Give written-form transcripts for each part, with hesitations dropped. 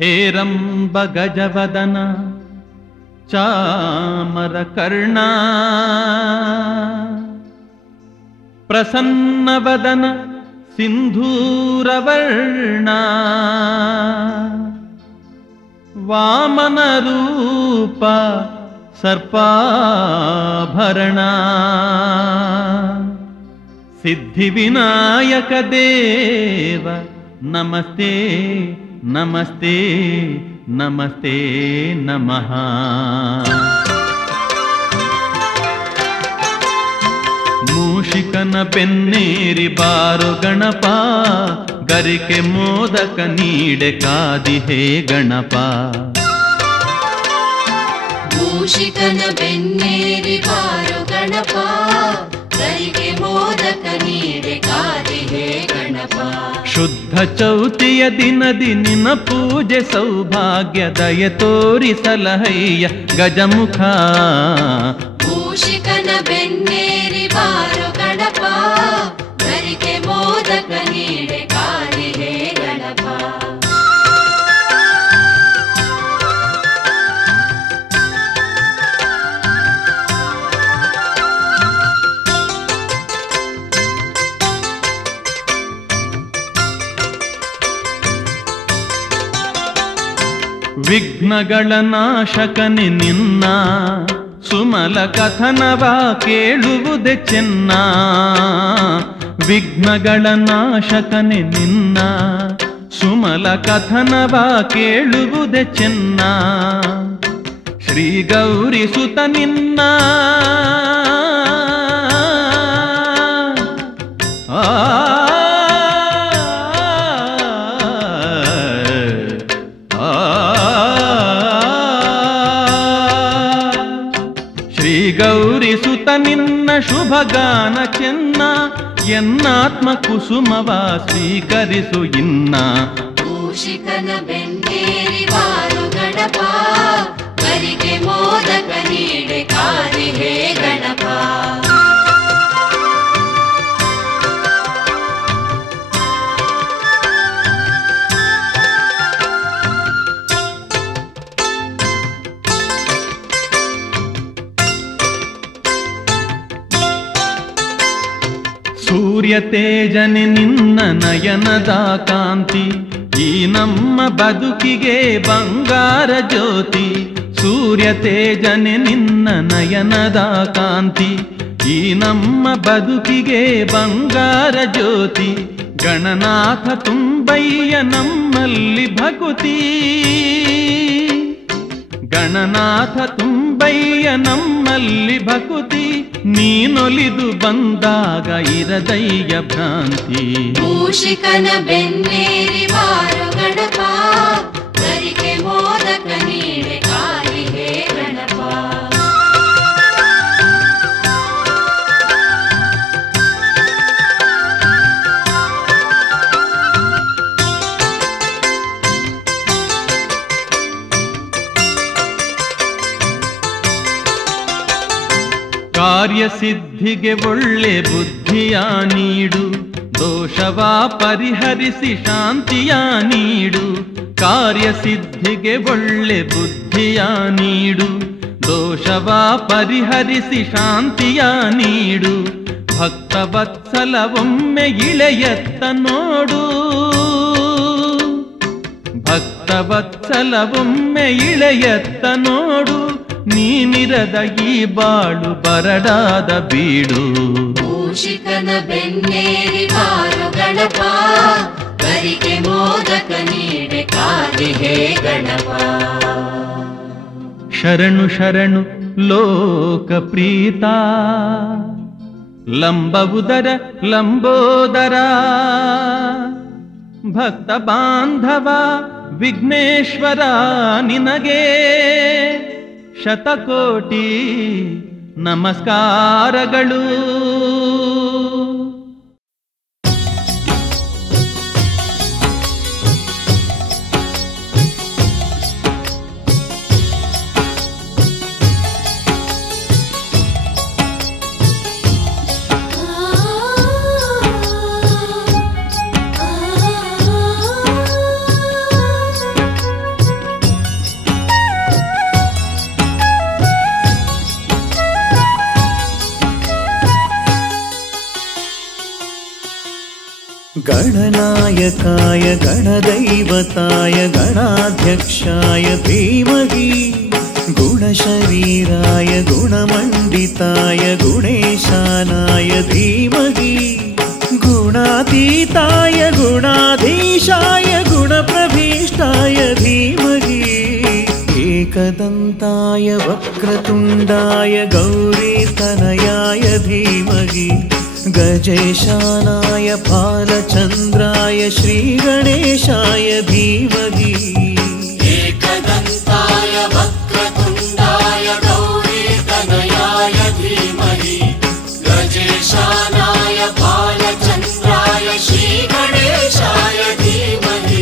ಹೇರಂಬ ಗಜವದನ ಚಾಮರ ಕರ್ಣ ಪ್ರಸನ್ನವದನ ಸಿಂಧೂರವರ್ಣ ವಾಮನ ರೂಪ ಸರ್ಪಾಭರಣ ಸಿದ್ಧಿವಿನಾಯಕ ದೇವ ನಮಸ್ತೆ ನಮಸ್ತೆ ನಮಸ್ತೆ ನಮಃ. ಮೂಷಿಕನ ಬೆನ್ನೇರಿ ಬಾರು ಗಣಪ, ಗರಿಕೆ ಮೋದಕ ನೀಡೆ ಕಾದಿಹೇ ಗಣಪ. ಮೂಷಿಕನ ಬೆನ್ನೇರಿ ಬಾರು ಗಣಪ, ಗರಿಕೆ ಮೋದಕ ನೀಡೆ ಕಾದಿಹೇ ಗಣಪ. ಶುದ್ಧ ಚೌತಿಯ ದಿನದಿ ನಿನ್ನ ಪೂಜೆ ಸೌಭಾಗ್ಯ ದಯ ತೋರಿಸಲಹಯ್ಯ ಗಜಮುಖ. ಮೂಷಿಕನ ಬೆನ್ನೇರಿ ಬಾರು ಗಣಪ, ಗರಿಕೆ ಮೋದಕ ನೀಡೆ ಕಾದಿಹೇ ಗಣಪ. ವಿಘ್ನಗಳ ನಾಶಕನೆ ನಿನ್ನ ಸುಮಲ ಕಥನವ ಕೇಳುವುದೇ ಚೆನ್ನ. ವಿಘ್ನಗಳ ನಾಶಕನೆ ನಿನ್ನ ಸುಮಲ ಕಥನವ ಕೇಳುವುದೇ ಚೆನ್ನ. ಶ್ರೀ ಗೌರಿ ಸುತ ನಿನ್ನ ಗೌರಿ ಸುತ ನಿನ್ನ ಶುಭಗಾನ ಚೆನ್ನ. ಎನ್ನಾತ್ಮ ಕುಸುಮವ ಸ್ವೀಕರಿಸು ಇನ್ನ. ಮೂಷಿಕನ ಬೆನ್ನೇರಿ ಬಾರು ಗಣಪ, ಗರಿಕೆ ಮೋದಕ ನೀಡೆ ಕಾದಿಹೇ ಗಣಪ. ಸೂರ್ಯ ತೇಜನೆ ನಿನ್ನ ನಯನದ ಕಾಂತಿ, ಈ ನಮ್ಮ ಬದುಕಿಗೆ ಬಂಗಾರ ಜ್ಯೋತಿ. ಸೂರ್ಯ ತೇಜನೆ ನಿನ್ನ ನಯನದ ಕಾಂತಿ, ಈ ನಮ್ಮ ಬದುಕಿಗೆ ಬಂಗಾರ ಜ್ಯೋತಿ. ಗಣನಾಥ ತುಂಬಯ್ಯ ನಮ್ಮಲ್ಲಿ ಭಕುತಿ, ಗಣನಾಥ ತುಂಬಯ್ಯ ನಮ್ಮಲ್ಲಿ ಭಕುತಿ. ನೀನೊಲಿದು ಬಂದಾಗ ಇರದಯ್ಯ ಭ್ರಾಂತಿ. ಮೂಷಿಕನ ಬೆನ್ನೇರಿ ಬಾರು ಗಣಪ, ಗರಿಕೆ ಮೋದಕ ನೀಡೆ ಕಾದಿಹೇ ಗಣಪ. ಕಾರ್ಯಸಿದ್ಧಿಗೆ ಒಳ್ಳೆ ಬುದ್ಧಿಯ ನೀಡು, ದೋಷವ ಪರಿಹರಿಸಿ ಶಾಂತಿಯ ನೀಡು. ಕಾರ್ಯಸಿದ್ಧಿಗೆ ಒಳ್ಳೆ ಬುದ್ಧಿಯ ನೀಡು, ದೋಷವ ಪರಿಹರಿಸಿ ಶಾಂತಿಯ ನೀಡು. ಭಕ್ತವತ್ಸಲವೊಮ್ಮೆ ಇಳೆಯತ್ತ ನೋಡು, ಭಕ್ತವತ್ಸಲವೊಮ್ಮೆ ಇಳೆಯತ್ತ ನೋಡು. ನೀನಿರದ ಈ ಬಾಳು ಬರಡಾದ ಬೀಡು. ಮೂಷಿಕನ ಬೆನ್ನೇರಿ ಬಾರು ಗಣಪ, ಗರಿಕೆ ಮೋದಕ ನೀಡೆ ಕಾದಿಹೇ ಗಣಪ. ಶರಣು ಶರಣು ಲೋಕಪ್ರೀತ, ಲಂಬವುದರ ಲಂಬೋದರ. ಭಕ್ತ ಬಾಂಧವ ವಿಘ್ನೇಶ್ವರ ನಿನಗೆ ಶತಕೋಟಿ ನಮಸ್ಕಾರಗಳು. गणनायकाय गणदैवताय गणाध्यक्षाय धीमहि गुणशरीराय गुणमण्डिताय गुणेशानाय धीमहि गुणातीताय गुणाधीशाय गुणप्रभीष्टाय धीमहि एकदन्ताय वक्रतुण्डाय गौरीतनयाय धीमहि गजेशानाय फालचन्द्राय श्रीगणेशाय धीमहि एकदन्ताय वक्रतुण्डाय गौरीतनयाय धीमहि गजेशानाय फालचन्द्राय श्रीगणेशाय धीमहि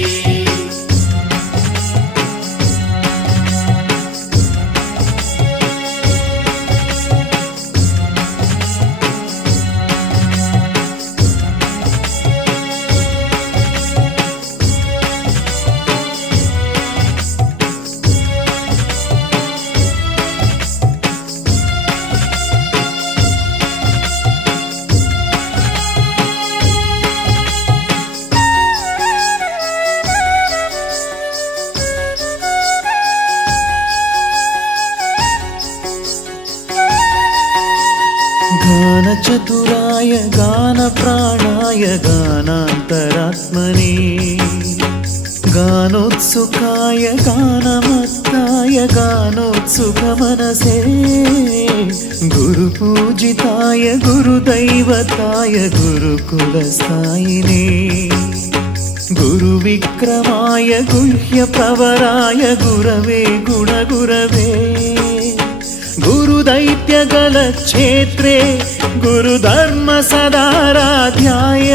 गानचतुराय गानप्राणाय गानान्तरात्मने गानोत्सुकाय गानमत्ताय गानोत्सुकमनसे गुरुपूजिताय गुरुदैवताय गुरुकुलस्थायिने गुरुविक्रमाय गुह्यप्रवराय गुरवे गुणगुरवे गुरुदैत्यगलक्षेत्रे गुरुधर्मसदाराध्याय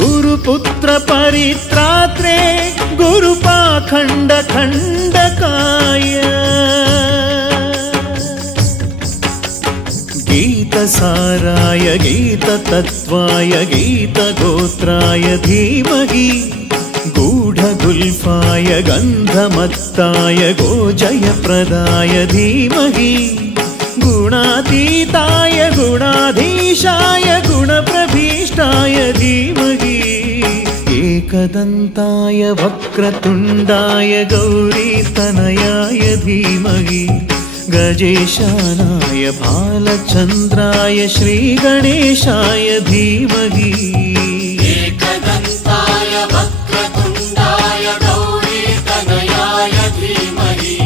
गुरुपुत्रपरित्रात्रे गुरुपाखण्डखण्डकाय गीतसाराय गीततत्त्वाय गीतगोत्राय धीमहि गूढगुल्फाय गन्धमत्ताय गोजयप्रदाय धीमहि गुणातीताय गुणाधीशाय गुणप्रभीष्टाय धीमहि एकदन्ताय वक्रतुण्डाय गौरीतनयाय धीमहि गजेशानाय भालचन्द्राय श्रीगणेशाय धीमहि एकदन्ताय वक्रतुण्डाय गौरीतनयाय धीमहि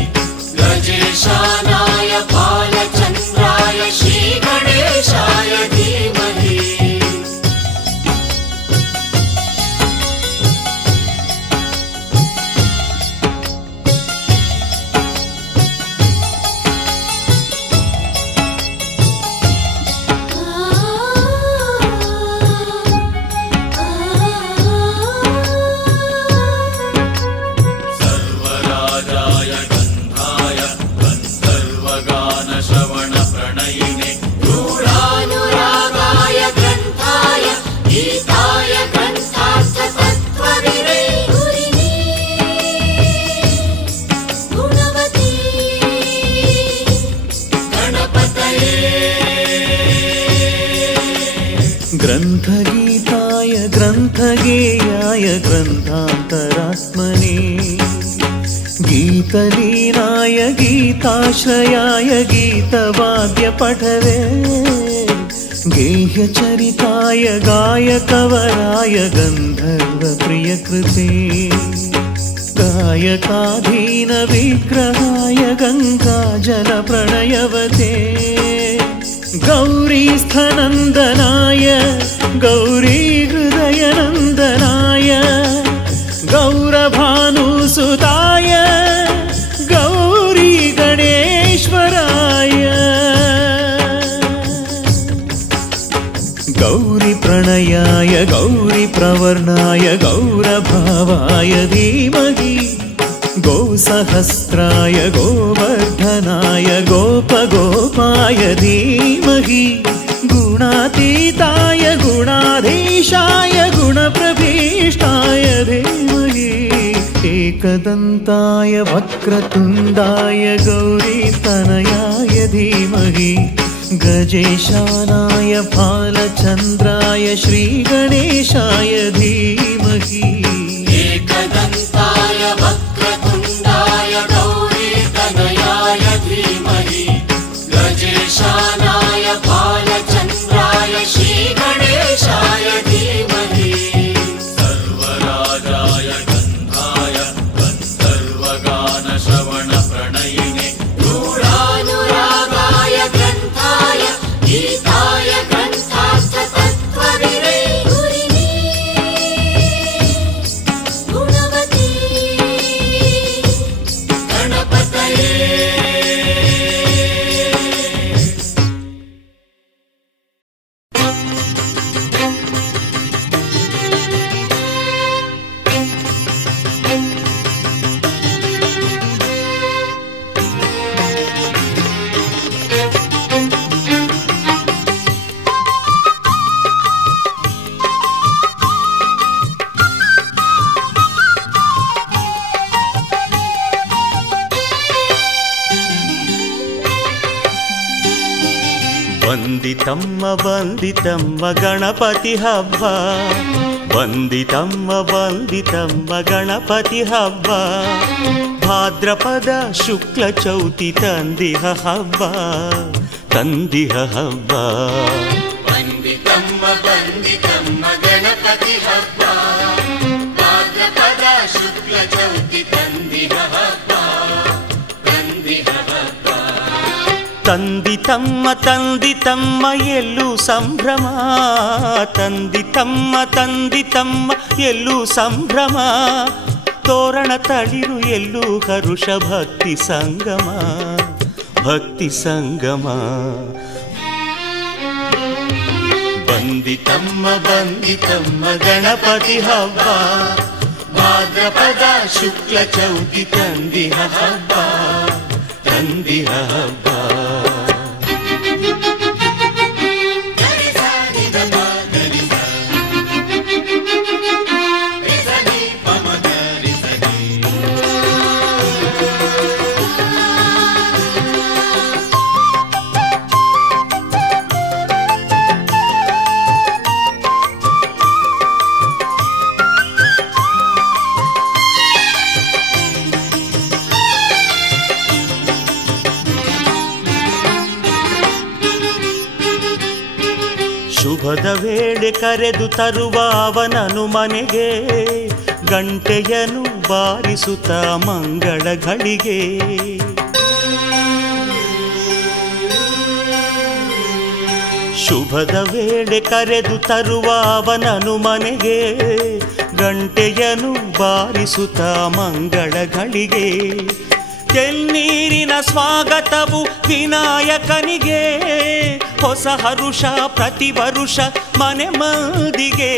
गजेशानाय भालचन्द्राय श्रीगणेशाय धीमहि ग्रन्थगीताय ग्रन्थगेयाय ग्रन्थान्तरात्मने गीतलीनाय गीताश्रयाय गीतवाद्यपठवे गेह्यचरिताय गायकवराय गन्धर्वप्रियकृते गायकाधीनविग्रहाय गङ्गाजलप्रणयवते गौरीस्थनन्दनाय गौरीहृदयनन्दनाय गौरभानुसुताय गौरीगणेश्वराय गौरीप्रणयाय गौरीप्रवर्णाय गौरभावाय धीमहि गोसहस्राय गोवर्धनाय गोपगोपाय धीमहि गुणातीताय गुणाधीशाय गुणप्रभीष्टाय धीमहि एकदन्ताय वक्रतुण्डाय गौरीतनयाय धीमहि गजेशानाय भालचन्द्राय श्रीगणेशाय धीमहि एकदन्ताय वक्रतुण्डाय गौरीतनयाय धीमहि गजेशानाय भालचन्द्राय श्रीगणेशाय धीमहि सर्वराजाय गन्धाय गन्धर्वगानश्रवणप्रणयिने गूढानुरागाय ग्रन्थाय गीताय ग्रन्थार्थतत्त्वविदे गुरिणे गुणवती गणपतये ವಂದಿತಮ್ಮ ವಂದಿತಮ್ಮ ಗಣಪತಿ ಹಬ್ಬ ವಂದಿತಮ್ಮ ವಂದಿತಮ್ಮ ಗಣಪತಿ ಹಬ್ಬ ಭಾದ್ರಪದ ಶುಕ್ಲ ಚೌತಿ ತಂದಿಹ ಹಬ್ಬ ತಂದಿಹ ಹಬ್ಬ ವಂದಿತಮ್ಮ ವಂದಿತಮ್ಮ ಗಣಪತಿ ಹಬ್ಬ ಭಾದ್ರಪದ ಶುಕ್ಲ ಚೌತಿ ತಂದಿಹ ಹಬ್ಬ ತಂದಿಹ ಹಬ್ಬ ತಂದಿತಮ್ಮ ತಂದಿತಮ್ಮ ಎಲ್ಲೂ ಸಂಭ್ರಮ ತಂದಿತಮ್ಮ ತಂದಿತಮ್ಮ ಎಲ್ಲೂ ಸಂಭ್ರಮ ತೋರಣ ತಳಿರು ಎಲ್ಲೂ ಹರುಷ ಭಕ್ತಿ ಸಂಗಮ ಭಕ್ತಿ ಸಂಗಮ ವಂದಿತಮ್ಮ ವಂದಿತಮ್ಮ ಗಣಪತಿ ಹಬ್ಬ ಭಾದ್ರಪದ ಶುಕ್ಲ ಚೌತಿ ತಂದಿಹ ಹಬ್ಬ ತಂದಿಹ ಹಬ್ಬ ಶುಭದ ವೇಳೆ ಕರೆದು ತರುವ ಅವನನು ಮನೆಗೆ ಗಂಟೆಯನು ಬಾರಿಸುತ್ತ ಮಂಗಳಗಳಿಗೆ ಶುಭದ ವೇಳೆ ಕರೆದು ತರುವ ಅವನನು ಮನೆಗೆ ಗಂಟೆಯನು ಬಾರಿಸುತ್ತ ಮಂಗಳಗಳಿಗೆ ತೆನ್ನೀರಿನ ಸ್ವಾಗತವು ವಿನಾಯಕನಿಗೆ ಹೊಸ ಹರುಷ ಪ್ರತಿ ವರುಷ ಮನೆ ಮಂದಿಗೆ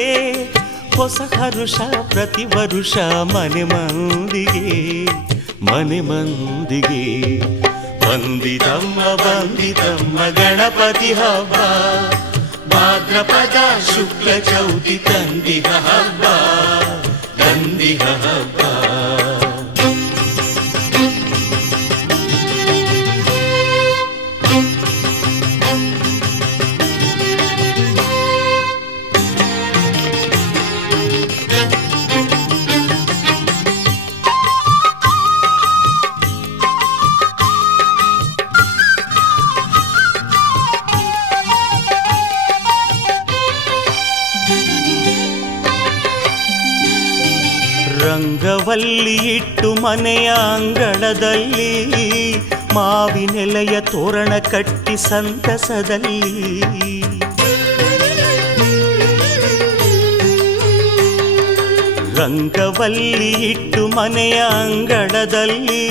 ಹೊಸ ಹರುಷ ಪ್ರತಿ ವರುಷ ಮನೆ ಮಂದಿಗೆ ಮನೆ ಮಂದಿಗೆ ವಂದಿತಮ್ಮ ವಂದಿತಮ್ಮ ಗಣಪತಿ ಹಬ್ಬ ಭಾದ್ರಪದ ಶುಕ್ಲ ಚೌತಿ ತಂದಿಹ ಹಬ್ಬ ತಂದಿಹ ಹಬ್ಬ ರಂಗವಲ್ಲಿ ಇಟ್ಟು ಮನೆಯ ಅಂಗಳದಲ್ಲಿ ಮಾವಿನೆಲೆಯ ತೋರಣ ಕಟ್ಟಿ ಸಂತಸದಲ್ಲಿ ರಂಗವಲ್ಲಿ ಇಟ್ಟು ಮನೆಯ ಅಂಗಳದಲ್ಲಿ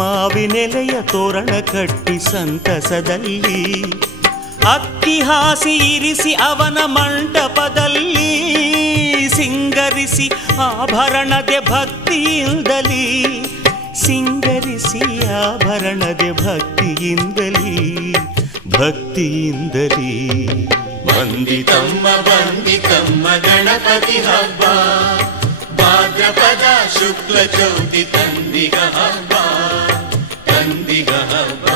ಮಾವಿನೆಲೆಯ ತೋರಣ ಕಟ್ಟಿ ಸಂತಸದಲ್ಲಿ ಅಕ್ಕಿ ಹಾಸಿ ಇರಿಸಿ ಅವನ ಮಂಟಪದಲ್ಲಿ ಸಿಂಗರಿಸಿ ಆಭರಣದೆ ಭಕ್ತಿಯಿಂದಲಿ ಸಿಂಗರಿಸಿ ಆಭರಣದೆ ಭಕ್ತಿಯಿಂದಲಿ ಭಕ್ತಿಯಿಂದಲಿ ವಂದಿತಮ್ಮ ವಂದಿತಮ್ಮ ಗಣಪತಿ ಹಬ್ಬ ಭಾದ್ರಪದ ಶುಕ್ಲ ಚೌತಿ ತಂದಿಗ ಹಬ್ಬ ತಂದಿಗ ಹಬ್ಬ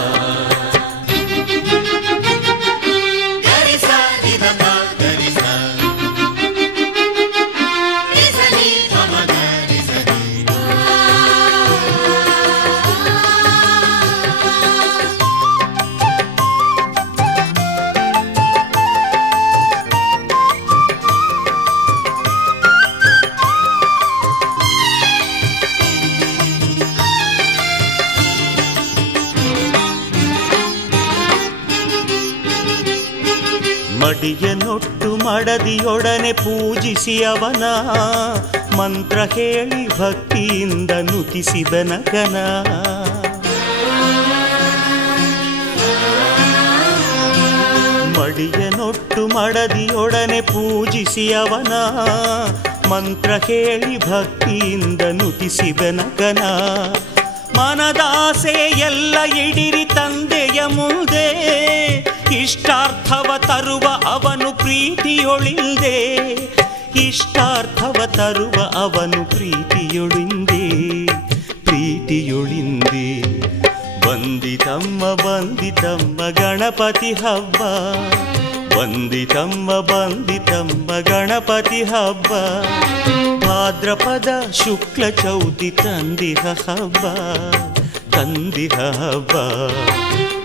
ಮಡದಿಯೊಡನೆ ಪೂಜಿಸಿ ಅವನ ಮಂತ್ರ ಹೇಳಿ ಭಕ್ತಿಯಿಂದ ನುತಿಸಿದನಗನ. ಮಡಿಯನೊಟ್ಟು ಮಡದಿಯೊಡನೆ ಪೂಜಿಸಿ ಅವನ ಮಂತ್ರ ಹೇಳಿ ಭಕ್ತಿಯಿಂದ ನುತಿಸಿದನಗನ. ಮನದಾಸೆ ಎಲ್ಲ ಇಡಿರಿ ತಂದೆಯ ಮುಂದೆ, ಇಷ್ಟಾರ್ಥವ ತರುವ ಅವನು ಪ್ರೀತಿಯೊಳಿಂದೆ. ಇಷ್ಟಾರ್ಥವ ತರುವ ಅವನು ಪ್ರೀತಿಯೊಳಿಂದೆ, ಪ್ರೀತಿಯೊಳಿಂದೆ. ಬಂದಿತಮ್ಮ ಬಂದಿತಮ್ಮ ಗಣಪತಿ ಹಬ್ಬ, ಬಂದಿತಮ್ಮ ಬಂದಿತಮ್ಮ ಗಣಪತಿ ಹಬ್ಬ. ಭಾದ್ರಪದ ಶುಕ್ಲ ಚೌತಿ ತಂದಿಹ ಹಬ್ಬ, ತಂದಿಹ ಹಬ್ಬ.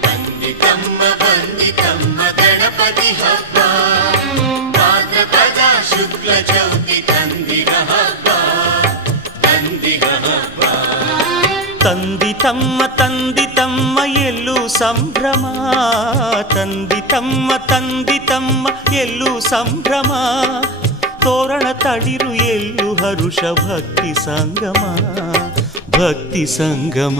ಬಂದಿತಮ್ಮ ಬಂದಿತಮ್ಮ ಗಣಪತಿ ಹಬ್ಬ, ಭಾದ್ರಪದ ಶುಕ್ಲ ಚೌತಿ ತಂದಿಹ ಹಬ್ಬ, ತಂದಿಹ ಹಬ್ಬ. ತಂದಿತಮ್ಮ ತಂದಿತಮ್ಮ ಎಲ್ಲೂ ಸಂಭ್ರಮ, ತಂದಿತಮ್ಮ ತಂದಿತಮ್ಮ ಎಲ್ಲೂ ಸಂಭ್ರಮ. ತೋರಣ ತಡಿರು ಎಲ್ಲೂ ಹರುಷ ಭಕ್ತಿ ಸಂಗಮ, ಭಕ್ತಿ ಸಂಗಮ.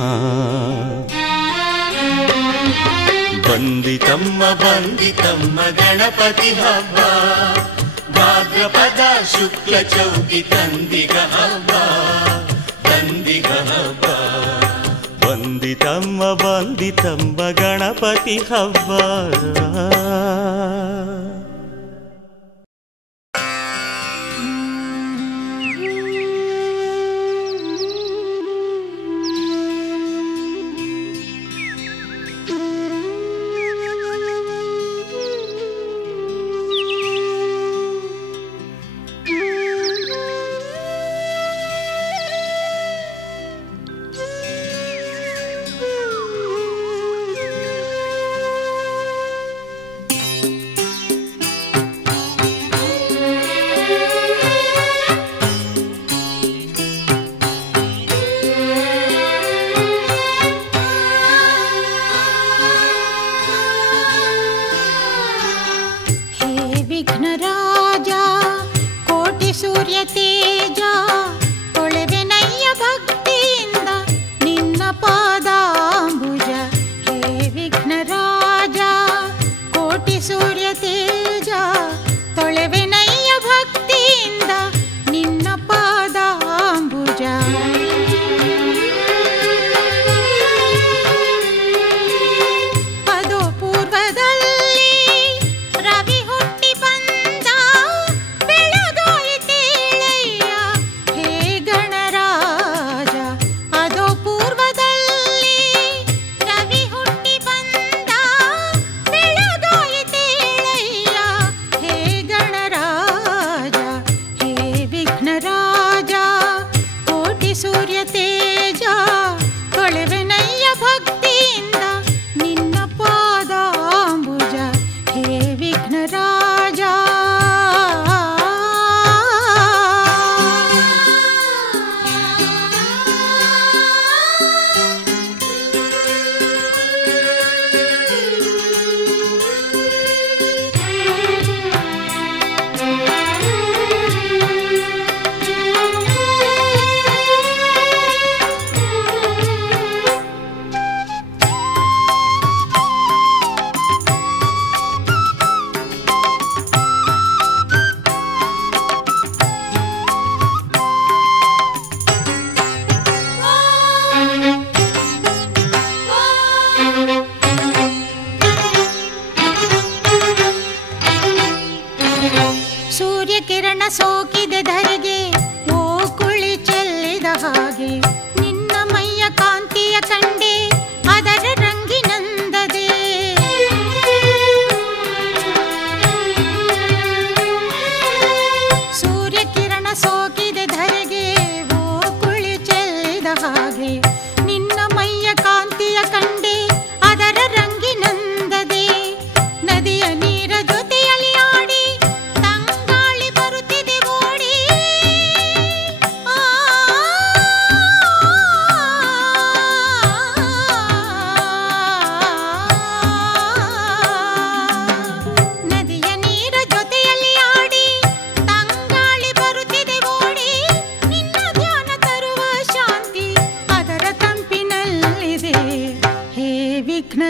ಬಂದಿತಮ್ಮ ಬಂದಿತಮ್ಮ ಗಣಪತಿ ಹಬ್ಬ, ಭಾದ್ರಪದ ಶುಕ್ಲ ಚೌತಿ ತಂದಿಗ ಹಬ್ಬ, ತಂದಿಗ ಹಬ್ಬ. ಬಂದಿತಮ್ಮ ಬಂದಿತಮ್ಮ ಗಣಪತಿ ಹಬ್ಬ.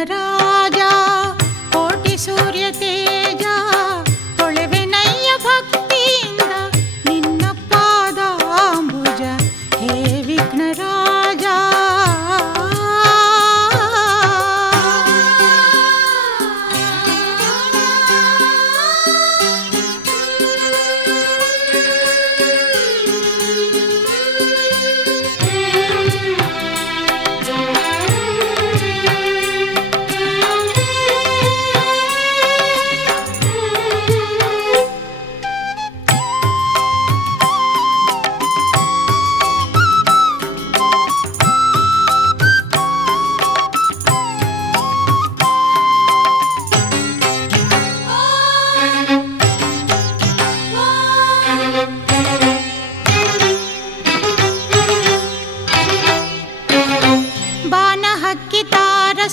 ವಿಘ್ನರಾಜ ಕೋಟಿ ಸೂರ್ಯ ತೇಜ ತೊಳೆವೆನಯ್ಯ ಭಕ್ತಿಯಿಂದ ನಿನ್ನ ಪಾದಾಂಬುಜ ಹೇ ವಿಘ್ನರಾಜ.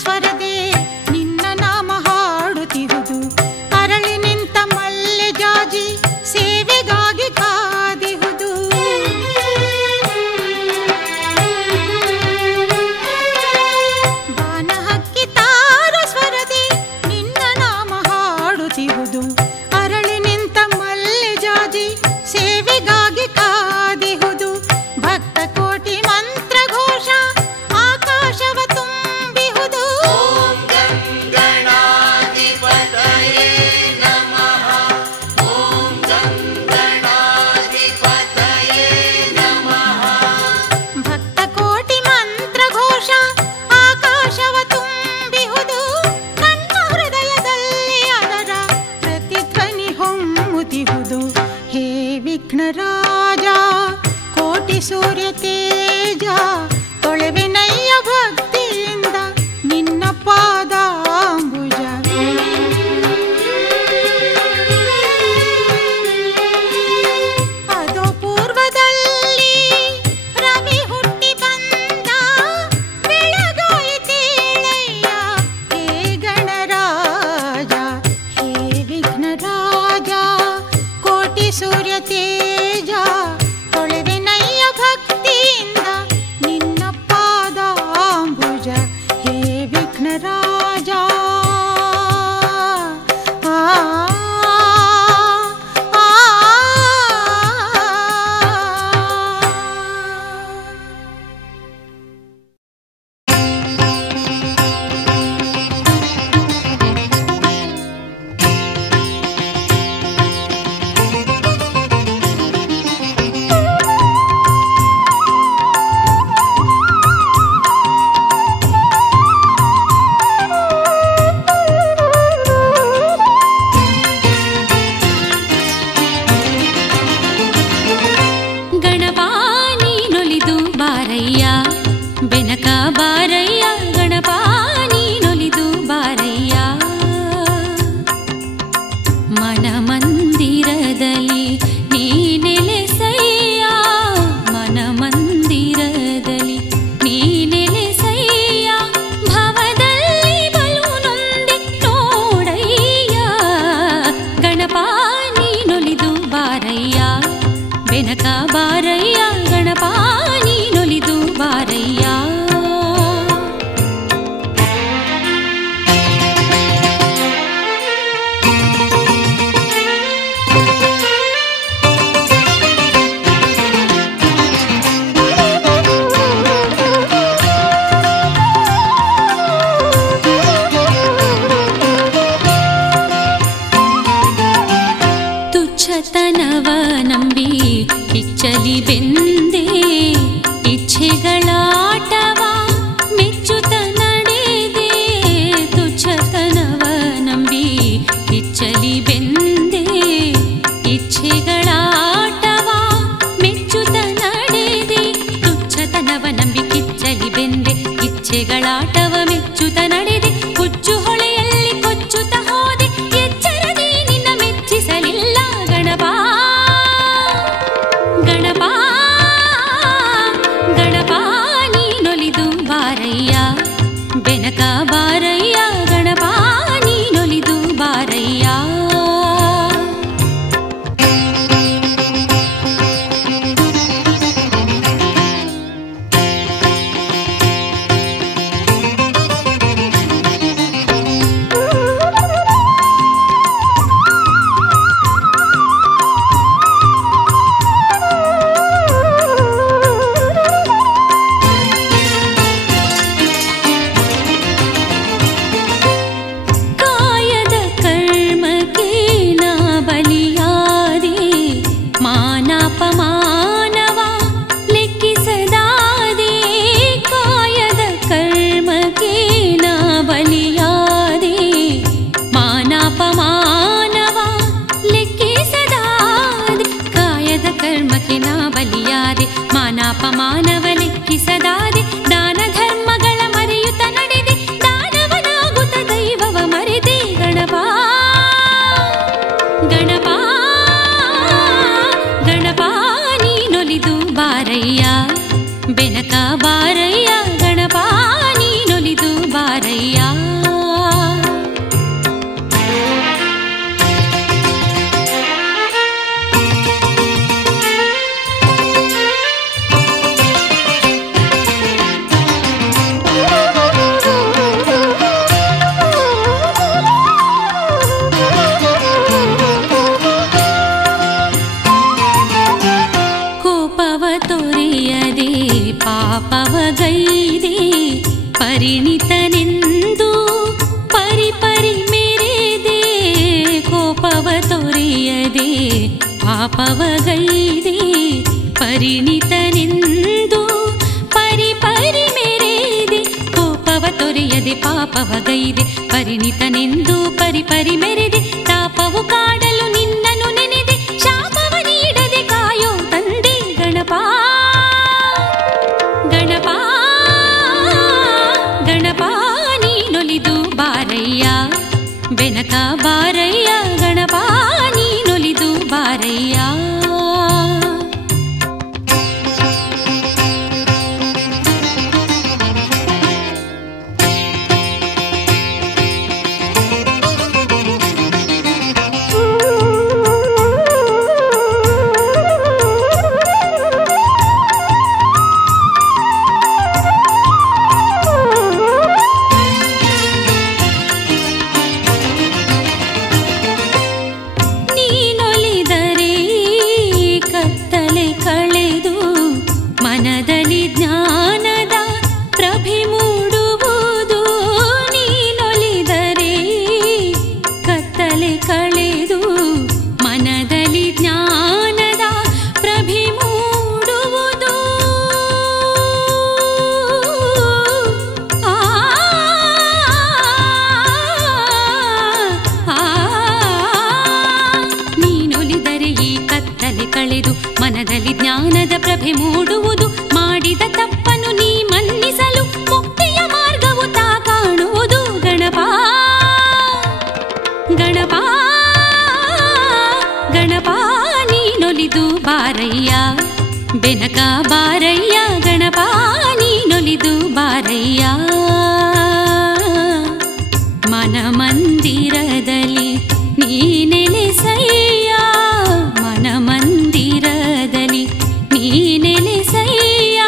ಸ್ವರದೆ ನಿನ್ನ ನಾಮ ಹಾಡುತ್ತಿರುವುದು ಅರಳಿ ನಿಂತ ಮಲ್ಲೆ ಜಾಜಿ ಸೇವೆಗಾಗಿ ಕಾದಿಹುದು. ಬಾನ ಹಕ್ಕಿ ತಾರ ಸ್ವರದೆ ನಿನ್ನ ನಾಮ ಹಾಡುತ್ತಿರುವುದು ಅರಳಿ ನಿಂತ ಮಲ್ಲೆ ಜಾಜಿ ಸೇವೆಗಾಗಿ ಕಾದಿಹುದು. ಭಕ್ತ ಕೋಟಿ ಮಂತ್ರ ಘೋಷ ಆಕಾಶವ ವಿಘ್ನರಾಜ ಕೋಟಿ ಸೂರ್ಯ ತೇಜ ತೊಳೆವೆನಯ್ಯ ಭಕ್ತಿಯಿಂದ ನಿನ್ನ ಪಾದಾಂಬುಜ. ಅದೋ ಪೂರ್ವದಲ್ಲಿ ರವಿ ಹುಟ್ಟಿ ಬಂದ ಬೆಳಗಾಯಿತೇಳಯ್ಯ ಹೇ ಗಣರಾಜ ಹೇ ವಿಘ್ನರಾಜ ಕೋಟಿ ಸೂರ್ಯ ತೇಜ ತೊಳೆವೆನಯ್ಯ ಭಕ್ತಿಯಿಂದ ನಿನ್ನ ಪಾದಾಂಬುಜ ಹೇ ವಿಘ್ನರಾಜ. ಬೆನಕ ಬಾರಯ್ಯ ಗಣಪ ನೀನೊಲಿದು ಬಾರಯ್ಯ. ಮನ ಮಂದಿರದಲ್ಲಿ ನೀನೆಲೆಸಯ್ಯ ಮನ ಮಂದಿರದಲ್ಲಿ ನೀನೆಲೆಸಯ್ಯ. ಭವದಲ್ಲಿ ಬಲು ನೊಂದೆ ನೋಡಯ್ಯ ಗಣಪ ನೀನೊಲಿದು ಬಾರಯ್ಯ. ಬೆನಕ ಬಾರಯ್ಯ ಗಣಪ ನೀನೊಲಿದು ಬಾರಯ್ಯ. ತುಚ್ಛತನವ ನಂಬಿ ಕಿಚ್ಚಲಿ ಬೆಂದೆ ಇಚ್ಛೆಗಳಾಟವ ಮೆಚ್ಚುತ್ತ ನಡೆದೆ. ತುಚ್ಛತನವ ನಂಬಿ ಕಿಚ್ಚಲಿ ಬೆಂದೆ ಇಚ್ಛೆಗಳಾಟವ ಮೆಚ್ಚುತ್ತ ನಡೆದೆ. ತುಚ್ಛತನವ ನಂಬಿ ಕಿಚ್ಚಲಿ ಬೆಂದೆ ಇಚ್ಛೆಗಳಾಟವ ಮೆಚ್ಚುತ್ತ ನಡೆದೆ. ಹುಚ್ಚು ಹೊಳೆಯಲ್ಲಿ ಕೊಚ್ಚುತ್ತ ಹೋದೆ ಎಚ್ಚರದಿ ನಿನ್ನ ಮೆಚ್ಚಿಸಲಿಲ್ಲ ಗಣಪ ಗಣಪ ಗಣಪ ನೀನೊಲಿದು ಬಾರಯ್ಯ. ಬೆನಕ ಬಾರಯ್ಯ ಗಣಪ ನೀನೊಲಿದು ಬಾರಯ್ಯ. ಬೆನಕ ಬಾರಯ್ಯ ಗಣಪ ನೀನೊಲಿದು ಬಾರಯ್ಯ. ಪಾಪವಗೈದೆ ಪರಿಣಿತನೆಂದು ಪರಿಪರಿ ಮೆರೆದೆ, ಕೋಪವ ತೊರೆಯದೆ ಪಾಪವಗೈದೆ ಪರಿಣಿತನೆಂದು ಪರಿಪರಿ ಮೆರೆದೆ, ಕೋಪವ ತೊರೆಯದೆ ಪಾಪವಗೈದೆ ಪರಿಣಿತನೆಂದು ಪರಿಪರಿ ಮೆರೆದೆ, ತಾಪವು ಕಾಡಲು ನಿನ್ನನ್ನು ನೆನೆದೆ ಶಾಪವ ನೀಡದೆ ಕಾಯೋ ತಂದೆ ಗಣಪ. ಗಣಪ ಗಣಪ ನೀನೊಲಿದು ಬಾರಯ್ಯ ಬೆನಕ ಬಾರಯ್ಯ ಗಣಪ ನೀನೊಲಿದು ಬಾರಯ್ಯ. ಮನದಲ್ಲಿ ಜ್ಞಾನದ ಪ್ರಭೆ ಮೂಡುವುದು, ನೀನೊಲಿದರೆ ಕತ್ತಲೆ ಕಳೆದು ಮನದಲ್ಲಿ ಜ್ಞಾನದ ಪ್ರಭೆ ಮೂಡುವುದು. ನೀನೊಲಿದರೆ ಈ ಕತ್ತಲೆ ಕಳೆದು ಮನದಲ್ಲಿ ಜ್ಞಾನದ ಪ್ರಭೆ ಮೂಡುವುದು, ಮಾಡಿದ ತಪ್ಪನ್ನು ನೀ ಮನ್ನಿಸಲು ಮುಕ್ತಿಯ ಮಾರ್ಗವು ತಾ ಕಾಣುವುದು. ಗಣಪ ಗಣಪ ಗಣಪ ನೀನೊಲಿದು ಬಾರಯ್ಯ ಬೆನಕ ಬಾರಯ್ಯ ಗಣಪ ನೀನೊಲಿದು ಬಾರಯ್ಯ. ಮನಮಂದಿರದಲ್ಲಿ ನೀನೆಲೆಸಯ್ಯ, ಮನಮಂದಿರದಲ್ಲಿ ನೀನೆಲೆಸಯ್ಯ,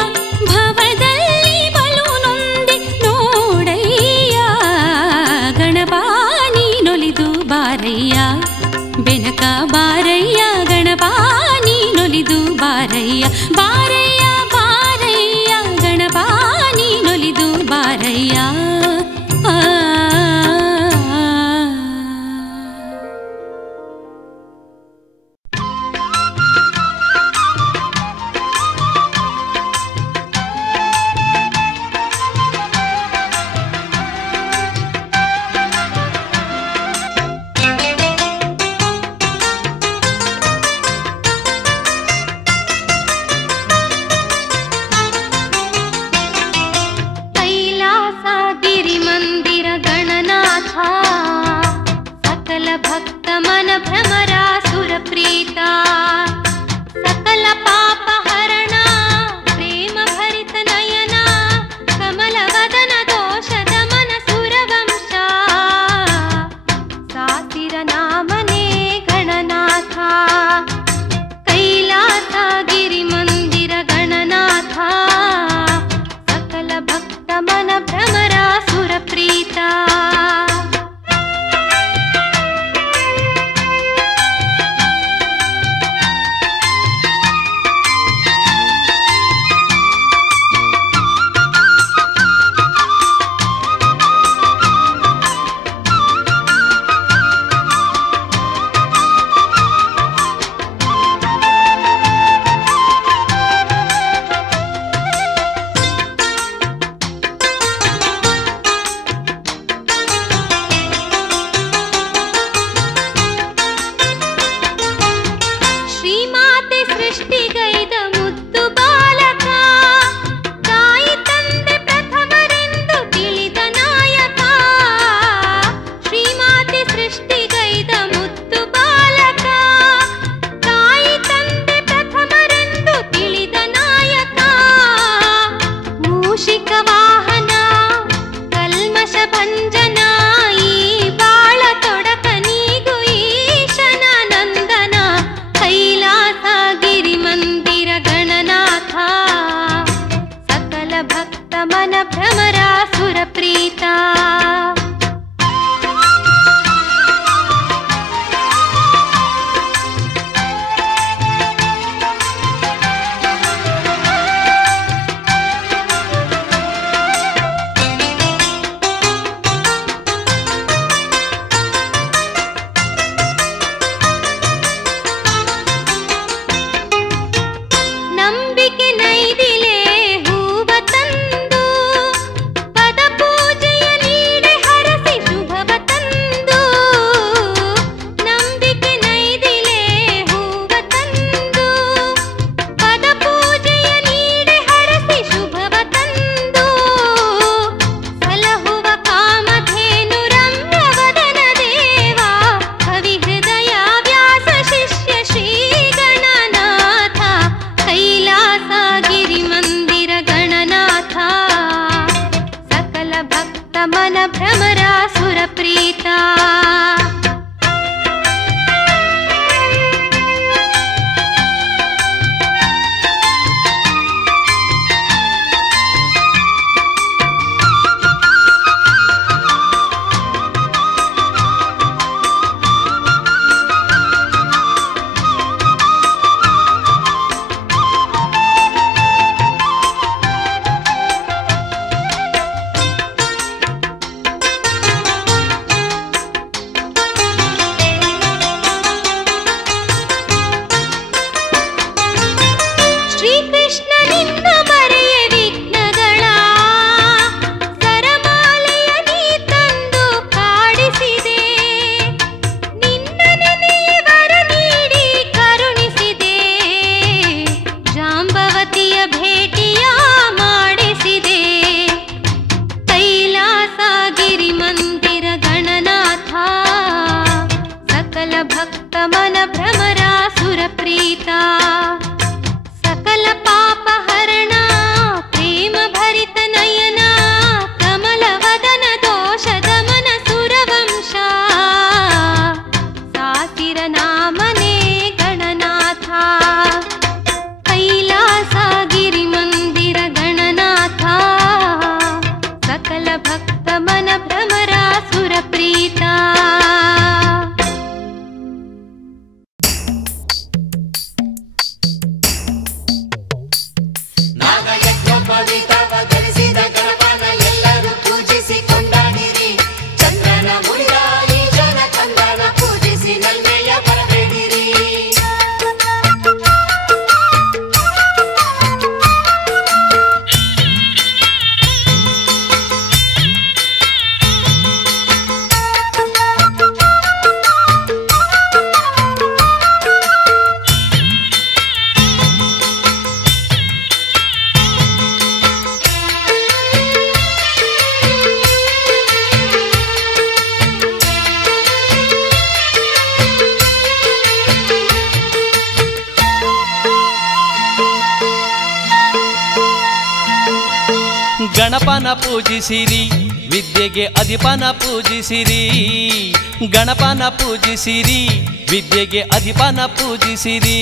ಭವದಲ್ಲಿ ಬಲು ನೊಂದೆ ನೋಡಯ್ಯ ಗಣಪ ನೀನೊಲಿದು ಬಾರಯ್ಯ ಬೆನಕ ಬಾರಯ್ಯ ಗಣಪ ನೀನೊಲಿದು ಬಾರಯ್ಯ. ಬಾರಯ್ಯ ಬಾರಯ್ಯ ಗಣಪ ನೀನೊಲಿದು ಗಣಪನ ಪೂಜಿಸಿರಿ ವಿದ್ಯೆಗೆ ಅಧಿಪನ ಪೂಜಿಸಿರಿ ಗಣಪನ ಪೂಜಿಸಿರಿ ವಿದ್ಯೆಗೆ ಅಧಿಪನ ಪೂಜಿಸಿರಿ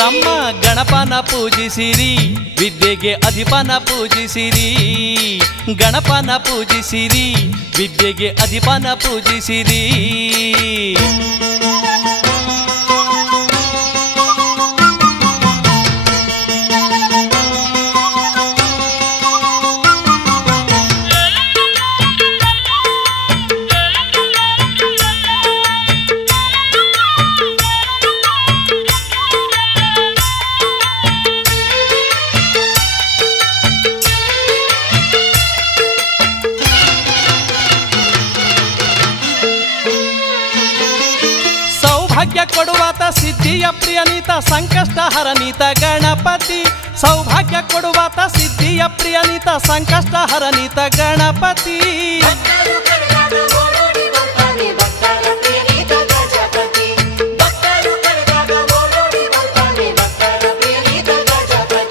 ನಮ್ಮ ಗಣಪನ ಪೂಜಿಸಿರಿ ವಿದ್ಯೆಗೆ ಅಧಿಪನ ಪೂಜಿಸಿರಿ ಗಣಪನ ಪೂಜಿಸಿರಿ ವಿದ್ಯೆಗೆ ಅಧಿಪನ ಪೂಜಿಸಿರಿ ಸೌಭಾಗ್ಯ ಕೊಡುವಾತ ಸಿದ್ಧಿಯ ಪ್ರಿಯನೀತ ಸಂಕಷ್ಟ ಹರನೀತ ಗಣಪತಿ ಸೌಭಾಗ್ಯ ಕೊಡುವಾತ ಸಿದ್ಧಿಯ ಪ್ರಿಯನೀತ ಸಂಕಷ್ಟ ಹರನೀತ ಗಣಪತಿ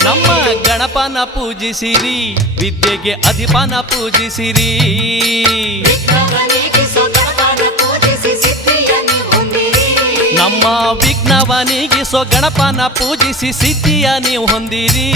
ನಮ್ಮ ಗಣಪನ ಪೂಜಿಸಿರಿ ವಿದ್ಯೆಗೆ ಅಧಿಪನ ಪೂಜಿಸಿರಿ ನಮ್ಮ ವಿಘ್ನವ ನೀಗಿಸೋ ಗಣಪನ ಪೂಜಿಸಿ ಸಿದ್ಧಿಯ ನೀವು ಹೊಂದಿರಿ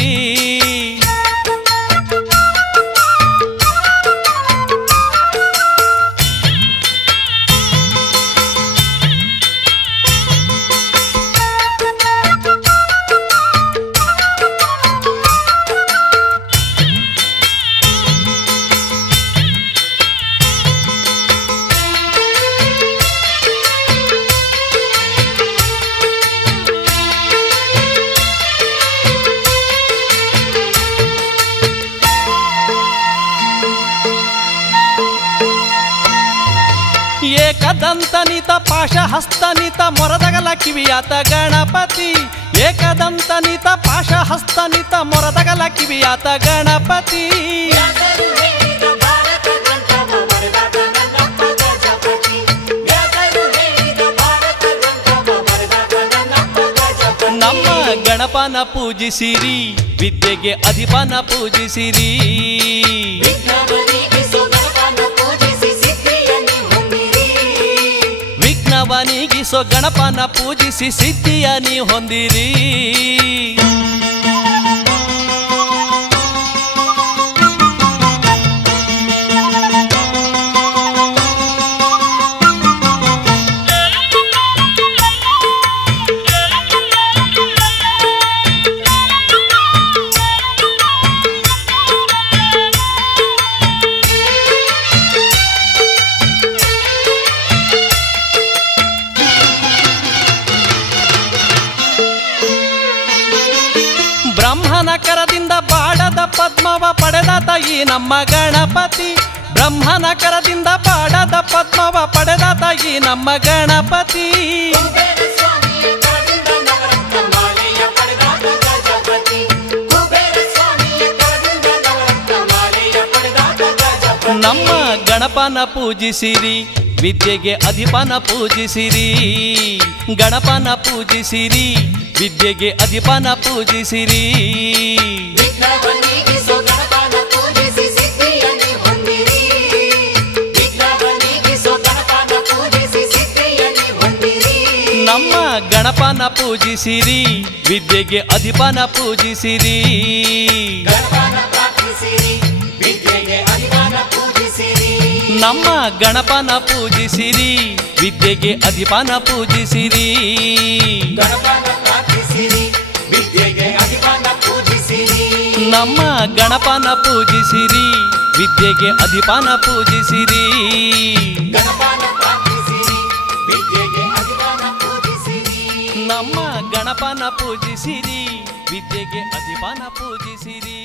ಏಕದಂತನಿತ ಪಾಶಹಸ್ತನಿತ ಮೊರದಗಲ ಕಿವಿಯಾತ ಗಣಪತಿ ಏಕದಂತನಿತ ಪಾಶಹಸ್ತನಿತ ಮೊರದಗಲ ಕಿವಿಯಾತ ಗಣಪತಿ ನಮ್ಮ ಗಣಪನ ಪೂಜಿಸಿರಿ ವಿದ್ಯೆಗೆ ಅಧಿಪನ ಪೂಜಿಸಿರಿ ನೀಗಿಸೋ ಗಣಪನ ಪೂಜಿಸಿ ಸಿದ್ಧಿಯ ನೀ ಹೊಂದಿರಿ ಬ್ರಹ್ಮನ ಕರದಿಂದ ಬಾಡದ ಪದ್ಮವ ಪಡೆದಾತ ಈ ನಮ್ಮ ಗಣಪತಿ ಬ್ರಹ್ಮನ ಕರದಿಂದ ಬಾಡದ ಪದ್ಮವ ಪಡೆದಾತ ಈ ನಮ್ಮ ಗಣಪತಿ ನಮ್ಮ ಗಣಪನ ಪೂಜಿಸಿರಿ ವಿದ್ಯೆಗೆ ಅಧಿಪನ ಪೂಜಿಸಿರಿ ಗಣಪನ ಪೂಜಿಸಿರಿ ವಿದ್ಯೆಗೆ ಅಧಿಪನ ಪೂಜಿಸಿರಿ ನಮ್ಮ ಗಣಪನ ಪೂಜಿಸಿರಿ ವಿದ್ಯೆಗೆ ಅಧಿಪನ ಪೂಜಿಸಿರಿ ನಮ್ಮ ಗಣಪನ ಪೂಜಿಸಿರಿ ವಿದ್ಯೆಗೆ ಅಧಿಪನ ಪೂಜಿಸಿರಿ ನಮ್ಮ ಗಣಪನ ಪೂಜಿಸಿರಿ ವಿದ್ಯೆಗೆ ಅಧಿಪನ ಪೂಜಿಸಿರಿ ನಮ್ಮ ಗಣಪನ ಪೂಜಿಸಿರಿ ವಿದ್ಯೆಗೆ ಅಧಿಪನ ಪೂಜಿಸಿರಿ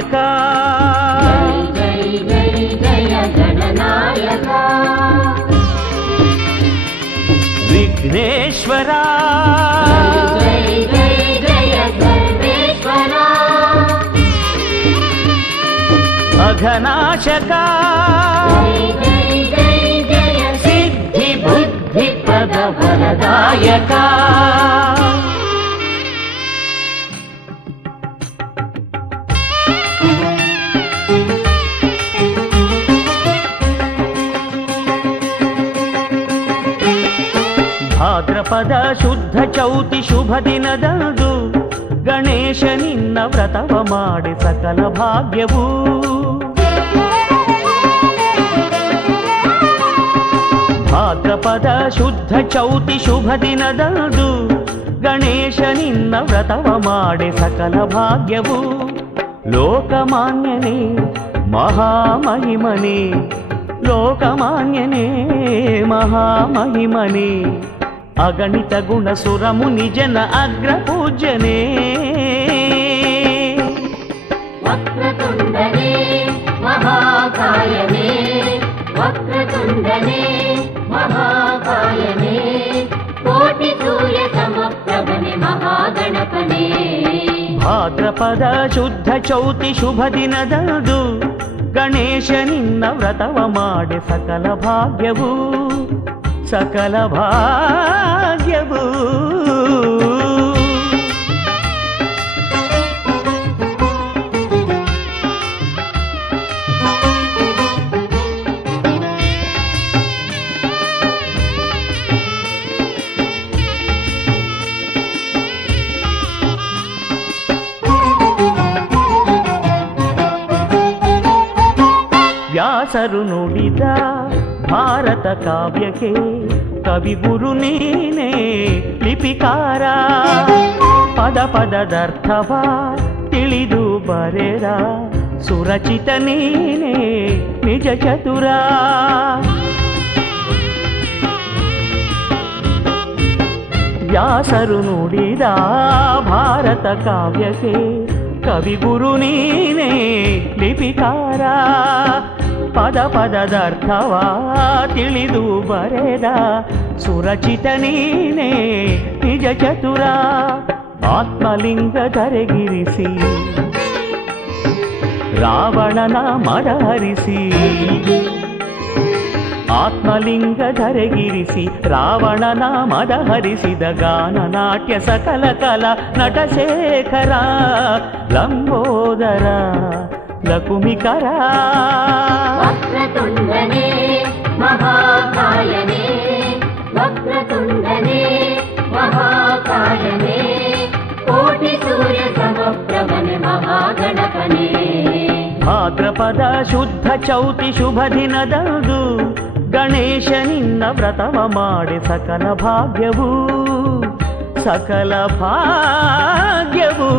ಗಣನಾಯಕ ಜೈ ಜೈ ಜಯ ಗಣನಾಯಕ ವಿಘ್ನೇಶ್ವರ ಜೈ ಜೈ ಜಯ ಸರ್ವೇಶ್ವರ ಅಘನಾಶಕ ಜೈ ಜೈ ಜಯ ಸಿದ್ಧಿ ಬುದ್ಧಿ ಪದ ಫಲದಾಯಕ ಭಾದ್ರಪದ ಶುದ್ಧ ಚೌತಿ ಶುಭ ದಿನದಂದು ಗಣೇಶ ನಿನ್ನ ವ್ರತವ ಮಾಡಿ ಸಕಲ ಭಾಗ್ಯವೂ ಭಾದ್ರಪದ ಶುದ್ಧ ಚೌತಿ ಶುಭ ದಿನದಂದು ಗಣೇಶ ನಿನ್ನ ವ್ರತವ ಮಾಡಿ ಸಕಲ ಭಾಗ್ಯವೂ ಲೋಕಮಾನ್ಯನೇ ಮಹಾಮಹಿಮನೇ ಲೋಕಮಾನ್ಯನೇ ಮಹಾಮಹಿಮನೇ ಅಗಣಿತ ಗುಣ ಸುರ ಮುನಿಜನ ಅಗ್ರ ಪೂಜ್ಯನೇ ವಕ್ರತುಂಡನೇ ಮಹಾಕಾಯನೇ ವಕ್ರತುಂಡನೇ ಮಹಾಕಾಯನೇ ಕೋಟಿ ಸೂರ್ಯ ಸಮಪ್ರಭನೆ ಮಹಾಗಣಪನೇ ಭಾದ್ರಪದ ಶುದ್ಧ ಚೌತಿ ಶುಭ ದಿನದಂದು ಗಣೇಶ ನಿನ್ನ ವ್ರತವ ಮಾಡಿ ಸಕಲ ಭಾಗ್ಯವೂ ಸಕಲ ಭಾಗ್ಯವೂ ವ್ಯಾಸರು ನುಡಿದ ಭಾರತ ಕಾವ್ಯಕ್ಕೆ ಕವಿಗುರು ನೀನೇ ಲಿಪಿಕಾರ ಪದ ಪದದರ್ಥವ ತಿಳಿದು ಬರೆದ ಸುರಚಿತ ನೀನೇ ನಿಜ ಚತುರ ವ್ಯಾಸರು ನುಡಿದ ಭಾರತ ಕಾವ್ಯಕ್ಕೆ ಕವಿಗುರು ನೀನೇ ಲಿಪಿಕಾರ ಪದ ಪದದರ್ಥವ ತಿಳಿದು ಬರೆದ ಸುರಚಿತ ನೀನೇ ನಿಜ ಚತುರ ಆತ್ಮಲಿಂಗ ಧರೆಗಿರಿಸಿ ರಾವಣನ ಮದಹರಿಸಿ ಆತ್ಮಲಿಂಗ ಧರೆಗಿರಿಸಿ ರಾವಣನ ಮದಹರಿಸಿದ ಗಾನ ನಾಟ್ಯ ಸಕಲ ಕಲಾ ನಟಶೇಖರ ಲಂಬೋದರ ಲಕುಮಿಕರ ವಕ್ರತುಂಡನೇ ಮಹಾಕಾಯನೇ ವಕ್ರತುಂಡನೇ ಮಹಾಕಾಯನೇ ಕೋಟಿ ಸೂರ್ಯ ಸಮಪ್ರಭನೆ ಮಹಾಗಣಪನೇ ಭಾದ್ರಪದ ಶುದ್ಧ ಚೌತಿ ಶುಭ ದಿನದಂದು ಗಣೇಶ ನಿನ್ನ ವ್ರತವ ಮಾಡಿ ಸಕಲ ಭಾಗ್ಯವೂ ಸಕಲ ಭಾಗ್ಯವೂ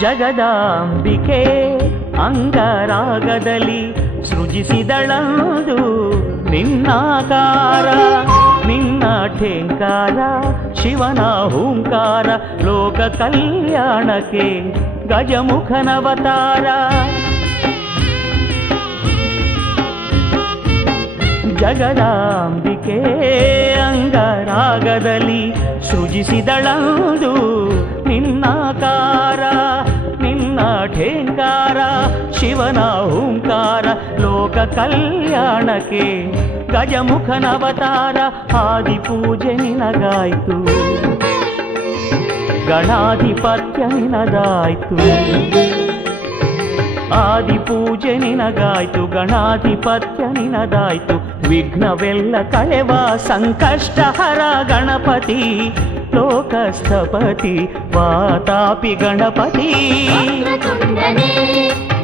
ಜಗದಾಂಬಿಕೆ ಅಂಗರಾಗದಲ್ಲಿ ಸೃಜಿಸಿದಳಂದು ನಿನ್ನಾಕಾರ ನಿನ್ನ ಠೇಂಕಾರ ಶಿವನ ಹೂಂಕಾರ ಲೋಕ ಕಲ್ಯಾಣಕ್ಕೆ ಗಜಮುಖನವತಾರ ಜಗದಾಂಬಿಕೆ ಅಂಗರಾಗದಲ್ಲಿ ಸೃಜಿಸಿದಳಂದು ನಿನ್ನಾಕಾರ ನಿನ್ನ ಠೇಂಕಾರ ಶಿವನ ಹೂಂಕಾರ ಲೋಕ ಕಲ್ಯಾಣಕ್ಕೆ ಗಜಮುಖನವತಾರ ಆದಿಪೂಜೆ ನಿನಗಾಯ್ತು ಗಣಾಧಿಪತ್ಯ ನಿನದಾಯ್ತು ಆದಿಪೂಜೆ ನಿನಗಾಯ್ತು ಗಣಾಧಿಪತ್ಯ ನಿನದಾಯ್ತು ವಿಘ್ನವೆಲ್ಲ ಕಳೆವ ಸಂಕಷ್ಟಹರ ಗಣಪತಿ ಲೋಕಸ್ಥಪತಿ ವಾತಾಪಿ ಗಣಪತಿ ವಕ್ರತುಂಡನೇ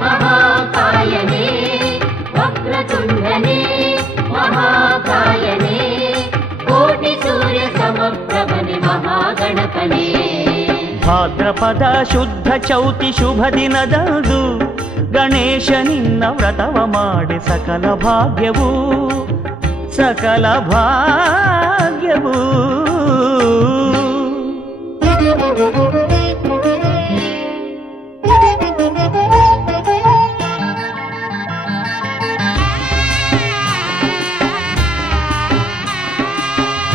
ಮಹಾಕಾಯನೇ ವಕ್ರತುಂಡನೇ ಮಹಾಕಾಯನೇ ಕೋಟಿ ಸೂರ್ಯ ಸಮಪ್ರಭನೆ ಮಹಾಗಣಪನೇ. ಭಾದ್ರಪದ ಶುದ್ಧ ಚೌತಿ ಶುಭ ದಿನದಂದು ಗಣೇಶ ನಿನ್ನ ವ್ರತವ ಮಾಡಿ ಸಕಲ ಭಾಗ್ಯವೂ ಸಕಲ ಭಾಗ್ಯವೂ.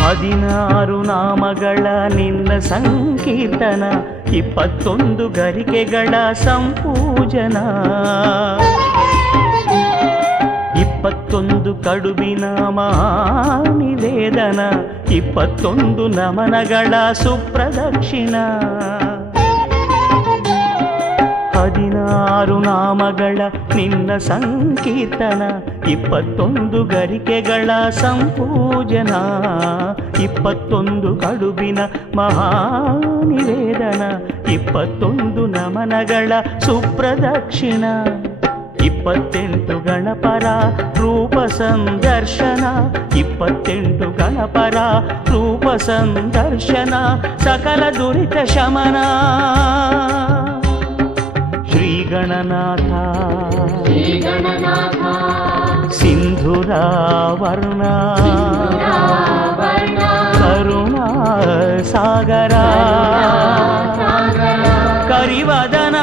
ಹದಿನಾರು ನಾಮಗಳ ನಿನ್ನ ಸಂಕೀರ್ತನ 21 ಗರಿಕೆಗಳ ಸಂಪೂಜನ 21 ಕಡುಬಿನ ಮಹಾನಿವೇದನ 21 ನಮನಗಳ ಸುಪ್ರದಕ್ಷಿಣ 16 ನಾಮಗಳ ನಿನ್ನ ಸಂಕೀರ್ತನ 21 ಗರಿಕೆಗಳ ಸಂಪೂಜನ 21 ಕಡುಬಿನ ಮಹಾನಿವೇದನ 21 ನಮನಗಳ ಸುಪ್ರದಕ್ಷಿಣ 28 ಗಣಪರ ರೂಪ ಸಂದರ್ಶನ 28 ಗಣಪರ ರೂಪ ಸಂದರ್ಶನ ಸಕಲ ದುರಿತ ಶಮನ. ಶ್ರೀ ಗಣನಾಥ ಸಿಂಧುರಾವರ್ಣ ಕರುಣಾ ಸಾಗರ ಕರಿವದನ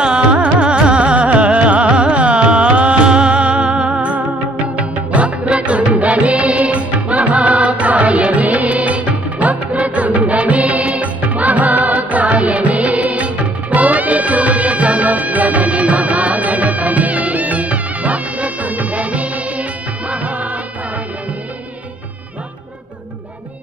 ವಕ್ರತುಂಡನೇ ಮಹಾಕಾಯನೇ ವಕ್ರತುಂಡನೇ ಮಹಾಕಾಯನೇ ಕೋಟಿ ಸೂರ್ಯ ಸಮಪ್ರಭನೆ ಮಹಾಗಣಪನೇ. ವಕ್ರತುಂಡನೇ ಮಹಾಕಾಯನೇ ವಕ್ರತುಂಡನೇ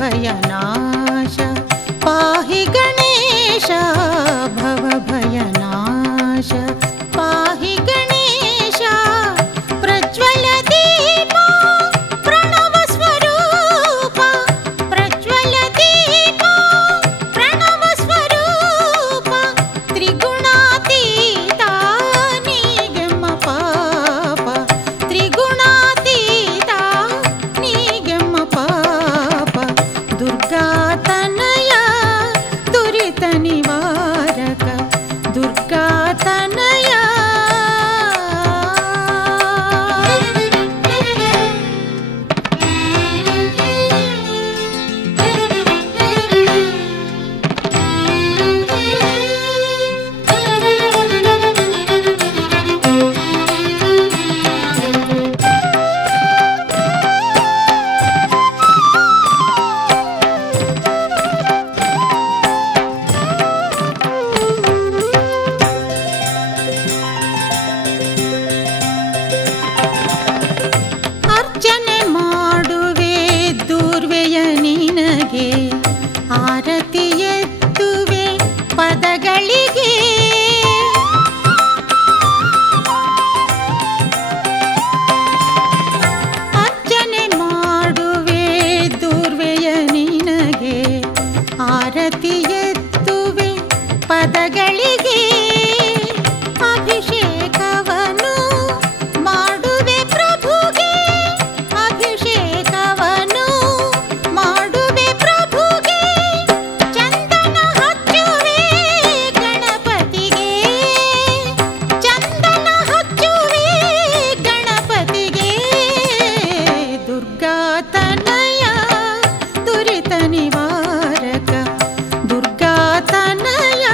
भवभयनाश पाहि गणेश भवभयनाश पाहि गणेश प्रज्वल दीप प्रणव स्वरूप प्रज्वल दीप प्रणव स्वरूप त्रिगुणातीता निगम पाप त्रिगुणातीता निगम पाप दुर्गा तनया दुरित निवारक दुर्गा तनया अर्चने ಮಾಡುವೆ ದೂರ್ವೆಯ ನಿನಗೆ ಆರತಿ ಎತ್ತುವೆ ಪದಗಳಿಗೆ ಅರ್ಚನೆ ಮಾಡುವೆ ದೂರ್ವೆಯ ನಿನಗೆ ಆರತಿ ಎತ್ತುವೆ ಪದಗಳಿಗೆ ಅಭಿಷೇಕವನು ಮಾಡುವೆ ಪ್ರಭುಗೆ ಅಭಿಷೇಕವನು ಮಾಡುವೆ ಪ್ರಭುಗೆ ಚಂದನ ಹಚ್ಚುವೆ ಗಣಪತಿಗೆ ಚಂದನ ಹಚ್ಚುವೆ ಗಣಪತಿಗೆ ದುರ್ಗಾ ತನಯ ದುರಿತ ನಿವಾರಕ ದುರ್ಗಾ ತನಯ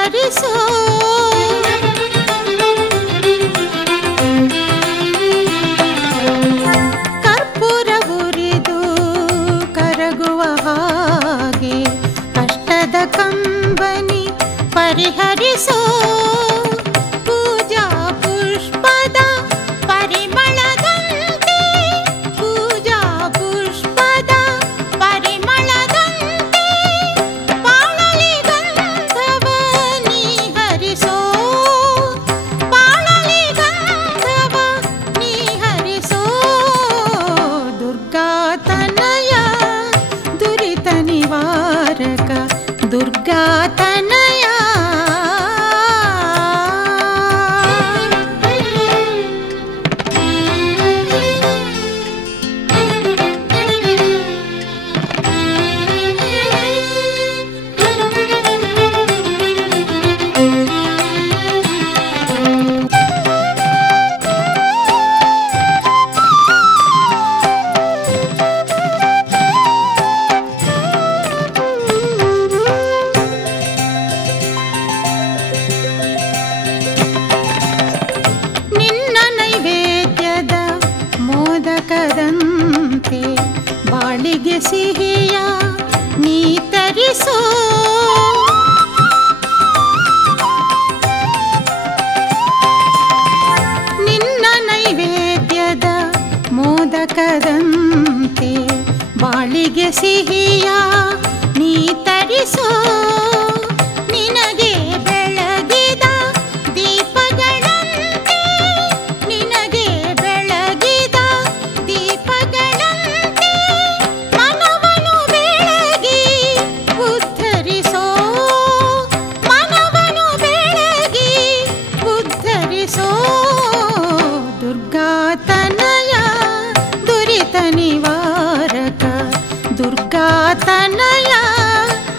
ಪರಿಹರಿಸೋ ಕರ್ಪೂರ ಉರಿದು ಕರಗುವ ಹಾಗೆ ಕಷ್ಟದ ಕಂಬನಿ ಪರಿಹರಿಸೋ ಪೂಜಾ ಪುಷ್ಪದ ಪರಿಮಳದಂತೆ ಪೂಜಾ ಪುಷ್ಪದ ಪರಿಮಳದಂತೆ ಬಾಳಲಿ ಗಂಧವ ನೀ ಹರಿಸೋ ಬಾಳಲಿ ಗಂಧವ ನೀ ಹರಿಸೋ ದುರ್ಗಾ ತನಯ ದುರಿತ ನಿವಾರಕ ದುರ್ಗಾ ತನಯ ಬಾಳಿಗೆ ಸಿಹಿಯ ನೀ ತರಿಸೋ ನಿನ್ನ ನೈವೇದ್ಯದ ಮೋದಕದಂತೆ ಬಾಳಿಗೆ ಸಿಹಿಯ ನೀ ತರಿಸೋ ನಿನಗೆ ಬೆಳಗಿದ ದೀಪಗಳಂತೆ ನಿನಗೆ ಬೆಳಗಿದ ದೀಪಗಳಂತೆ ಮನವನು ಬೆಳಗಿ ಉದ್ಧರಿಸೋ ಮನವನು ಬೆಳಗಿ ಉದ್ಧರಿಸೋ ದುರ್ಗಾ ತನಯ ದುರಿತ ನಿವಾರಕ ದುರ್ಗಾ ತನಯ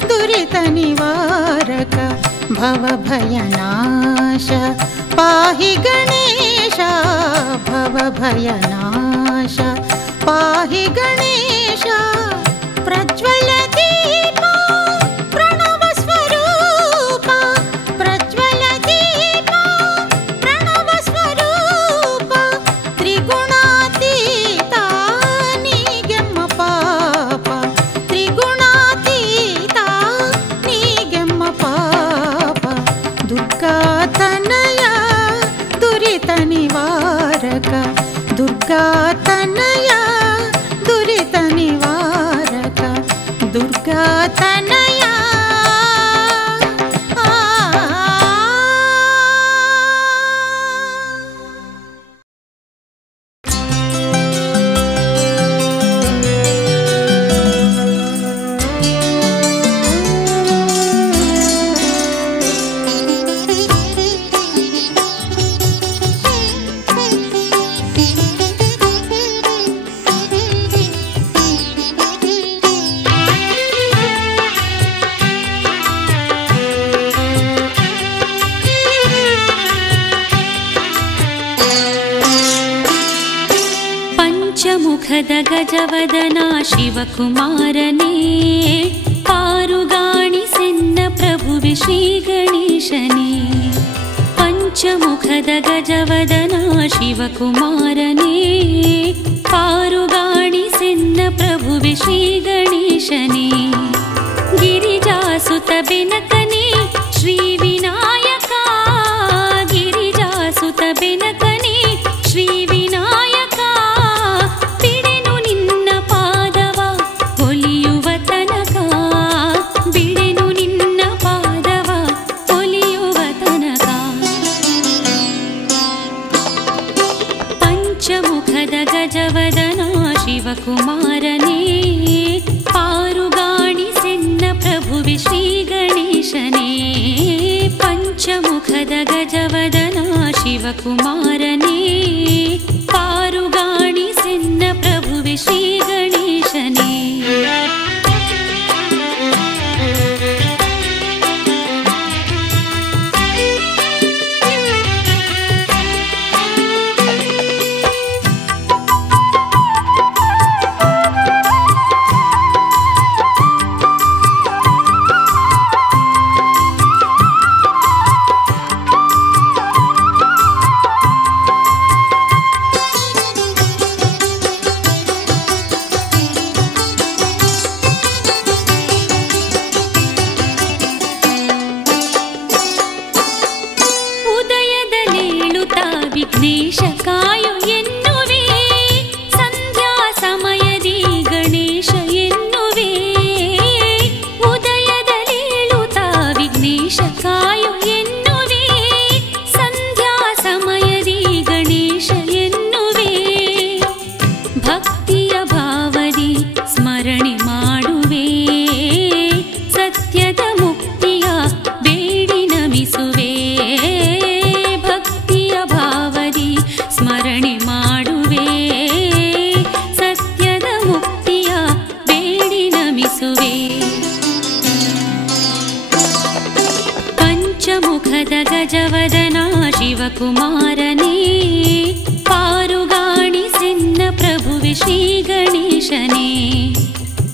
ದುರಿತ ನಿವಾರಕ ಭವಭಯನಾಶ ಪಾಹಿ ಗಣೇಶ ಭವಭಯನಾಶ ಪಾಹಿ ಗಣೇಶ ಪ್ರಜ್ವಲ ದೀಪ ಪ್ರಣವ ಸ್ವರೂಪ ಪ್ರಜ್ವಲ ದೀಪ ಪ್ರಣವ ಸ್ವರೂಪ ತ್ರಿಗುಣಾತೀತ ನೀಗೆಮ್ಮ ಪಾಪ ತ್ರಿಗುಣಾತೀತ ನೀಗೆಮ್ಮ ಪಾಪ ದುರ್ಗಾ ತನಯ ದುರಿತ ನಿವಾರಕ ದುರ್ಗಾ ತನಯ ದುರಿತ ನಿವಾರಕ ದುರ್ಗಾ ತನಯ ಪಂಚಮುಖದ ಗಜವದನ ಶಿವಕುಮಾರನೇ ಪಾರುಗಾಣಿಸೆನ್ನ ಪ್ರಭುವೆ ಶ್ರೀ ಗಣೇಶನೇ ಪಂಚಮುಖದ ಗಜವದನ ಶಿವಕುಮಾರನೇ ಪಾರುಗಾಣಿಸೆನ್ನ ಪ್ರಭುವೆ ಶ್ರೀ ಗಣೇಶನೇ ಗಿರಿಜಾಸುತ ಬೆನಕನೇ ಶ್ರೀ ವಿನಾಯಕ ಗಿರಿಜಾಸುತ ಬೆನಕನೇ ಶ್ರೀ ವಿನಾಯಕ ಬಿಡೆನು ನಿನ್ನ ಪಾದವ ಒಲಿಯುವ ತನಕ ಬಿಡೆನು ನಿನ್ನ ಪಾದವ ಒಲಿಯುವ ತನಕ ಪಂಚಮುಖದ ಗಜವದನ ಶಿವಕುಮಾರನೇ ಪಾರುಗಾಣಿಸೆನ್ನ ಪ್ರಭುವೆ ಶ್ರೀ ಗಣೇಶನೇ ಪಂಚಮುಖದ ಗಜವದನ ಶಿವಕುಮಾರನೇ ಪಾರುಗಾಣಿಸೆನ್ನ ಪ್ರಭುವೆ ಶ್ರೀ ಗಣೇಶನೇ ಪಂಚಮುಖದ ಗಜವದನ ಶಿವಕುಮಾರನೇ ಪಾರುಗಾಣಿಸೆನ್ನ ಪ್ರಭುವೆ ಶ್ರೀ ಗಣೇಶನೇ.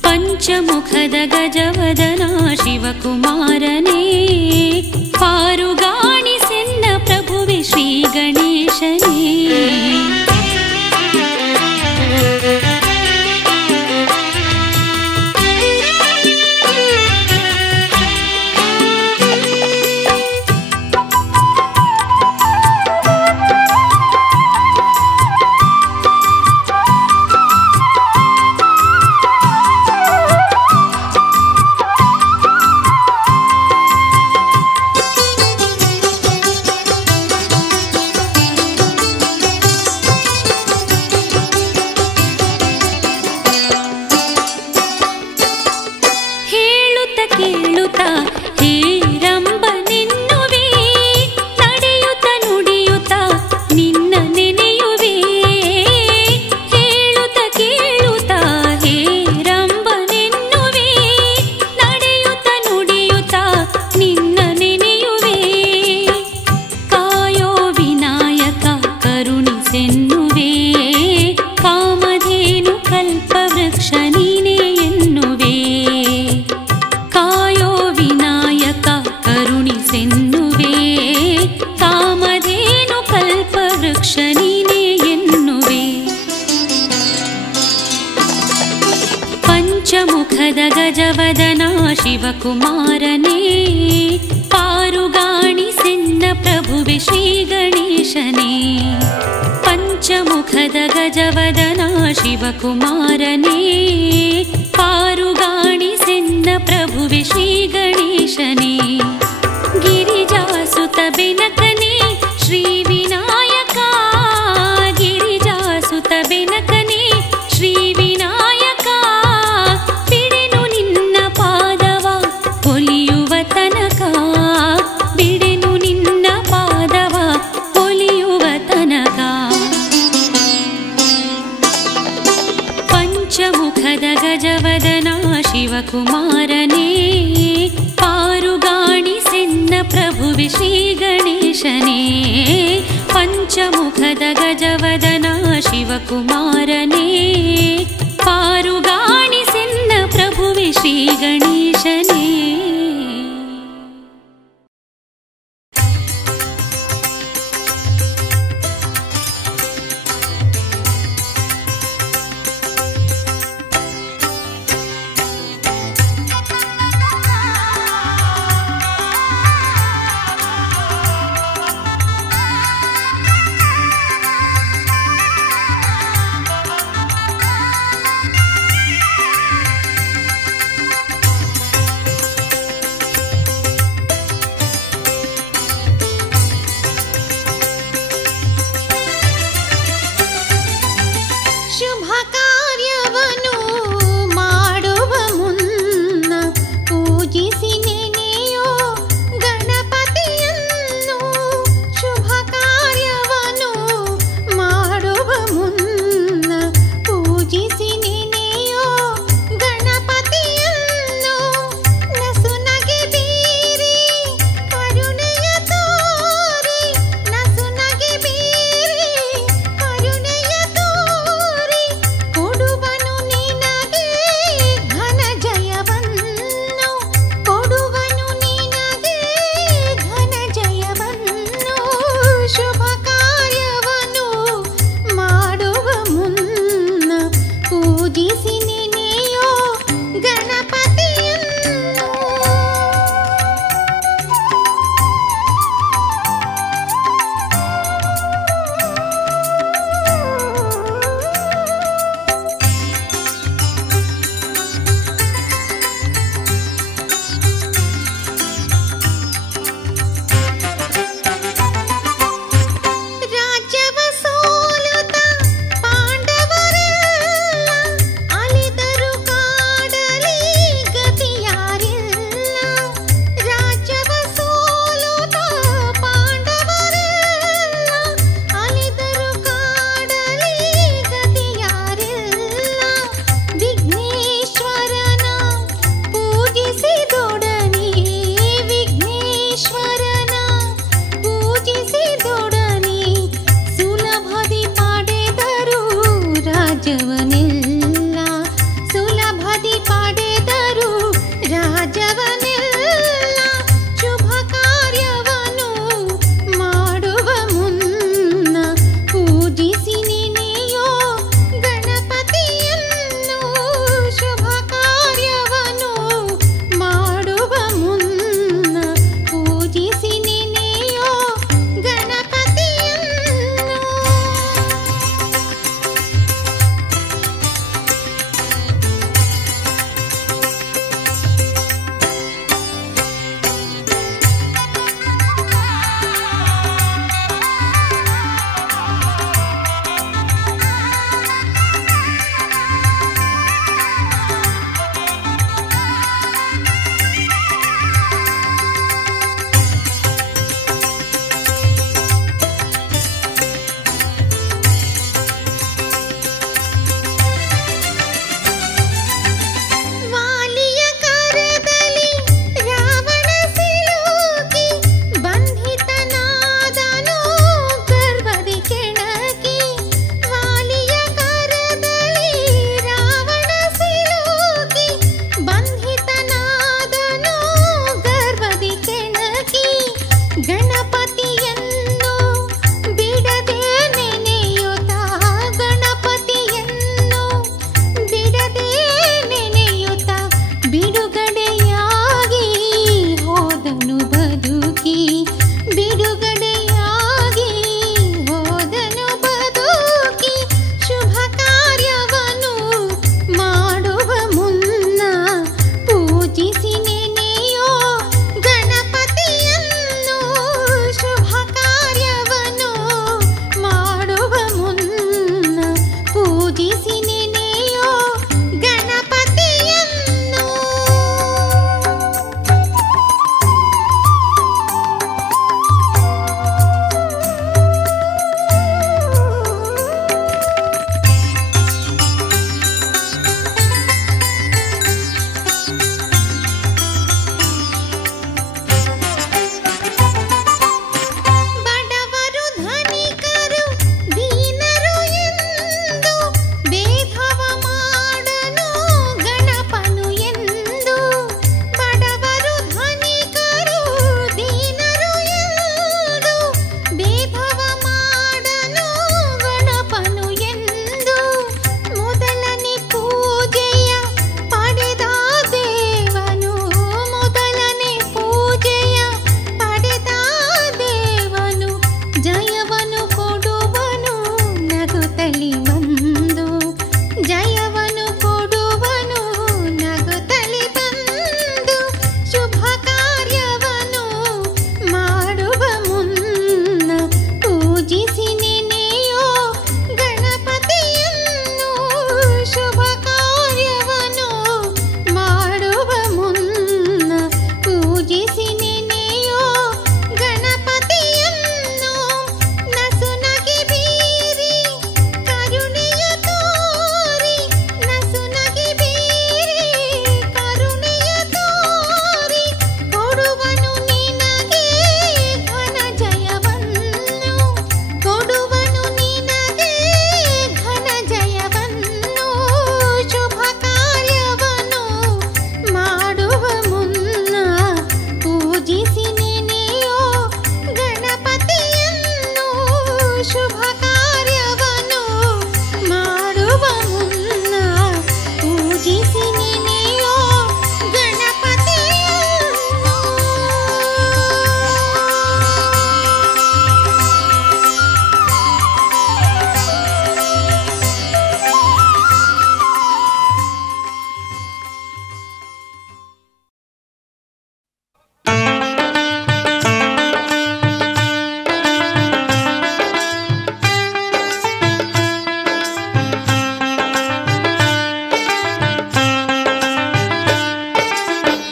ಪಂಚಮುಖದ ಗಜವದನ ಶಿವಕುಮಾರನೇ ಪಾರುಗಾಣಿಸೆನ್ನ ಪ್ರಭುವೆ ಶ್ರೀ ಗಣೇಶನೇ. ಪಂಚಮುಖದ ಗಜವದನ ಶಿವಕುಮಾರನೇ ಪಾರುಗಾಣಿಸೆನ್ನ ಪ್ರಭುವೆ ಶ್ರೀ ಗಣೇಶನೇ. ಪಂಚಮುಖದ ಗಜವದನ ಶಿವಕುಮಾರನೇ ಪಾರುಗಾಣಿಸೆನ್ನ ಪ್ರಭುವೆ ಶ್ರೀ ಗಣೇಶನೇ. ಗಿರಿಜಾಸುತ ಬೆನಕನೇ ಶ್ರೀ ವಿನಾಯಕ, ಗಿರಿಜಾಸುತ ಬೆನಕನೇ ಶ್ರೀ ವಿನಾಯಕ, ಬಿಡೆನು ನಿನ್ನ ಪಾದವ ಒಲಿಯುವ ತನಕ, ಬಿಡೆನು ನಿನ್ನ ಪಾದವ ಒಲಿಯುವ ತನಕ. ಪಂಚಮುಖದ ಗಜವದನ ಶಿವಕುಮಾರನೇ ಪಾರುಗಾಣಿಸೆನ್ನ ಪ್ರಭುವೆ ಶ್ರೀ ಗಣೇಶನೇ. ಪಂಚಮುಖದ ಗಜವದನ ಶಿವಕುಮಾರನೇ ಪಾರುಗಾಣಿಸೆನ್ನ ಪ್ರಭುವೆ ಶ್ರೀ ಗಣೇಶನೇ.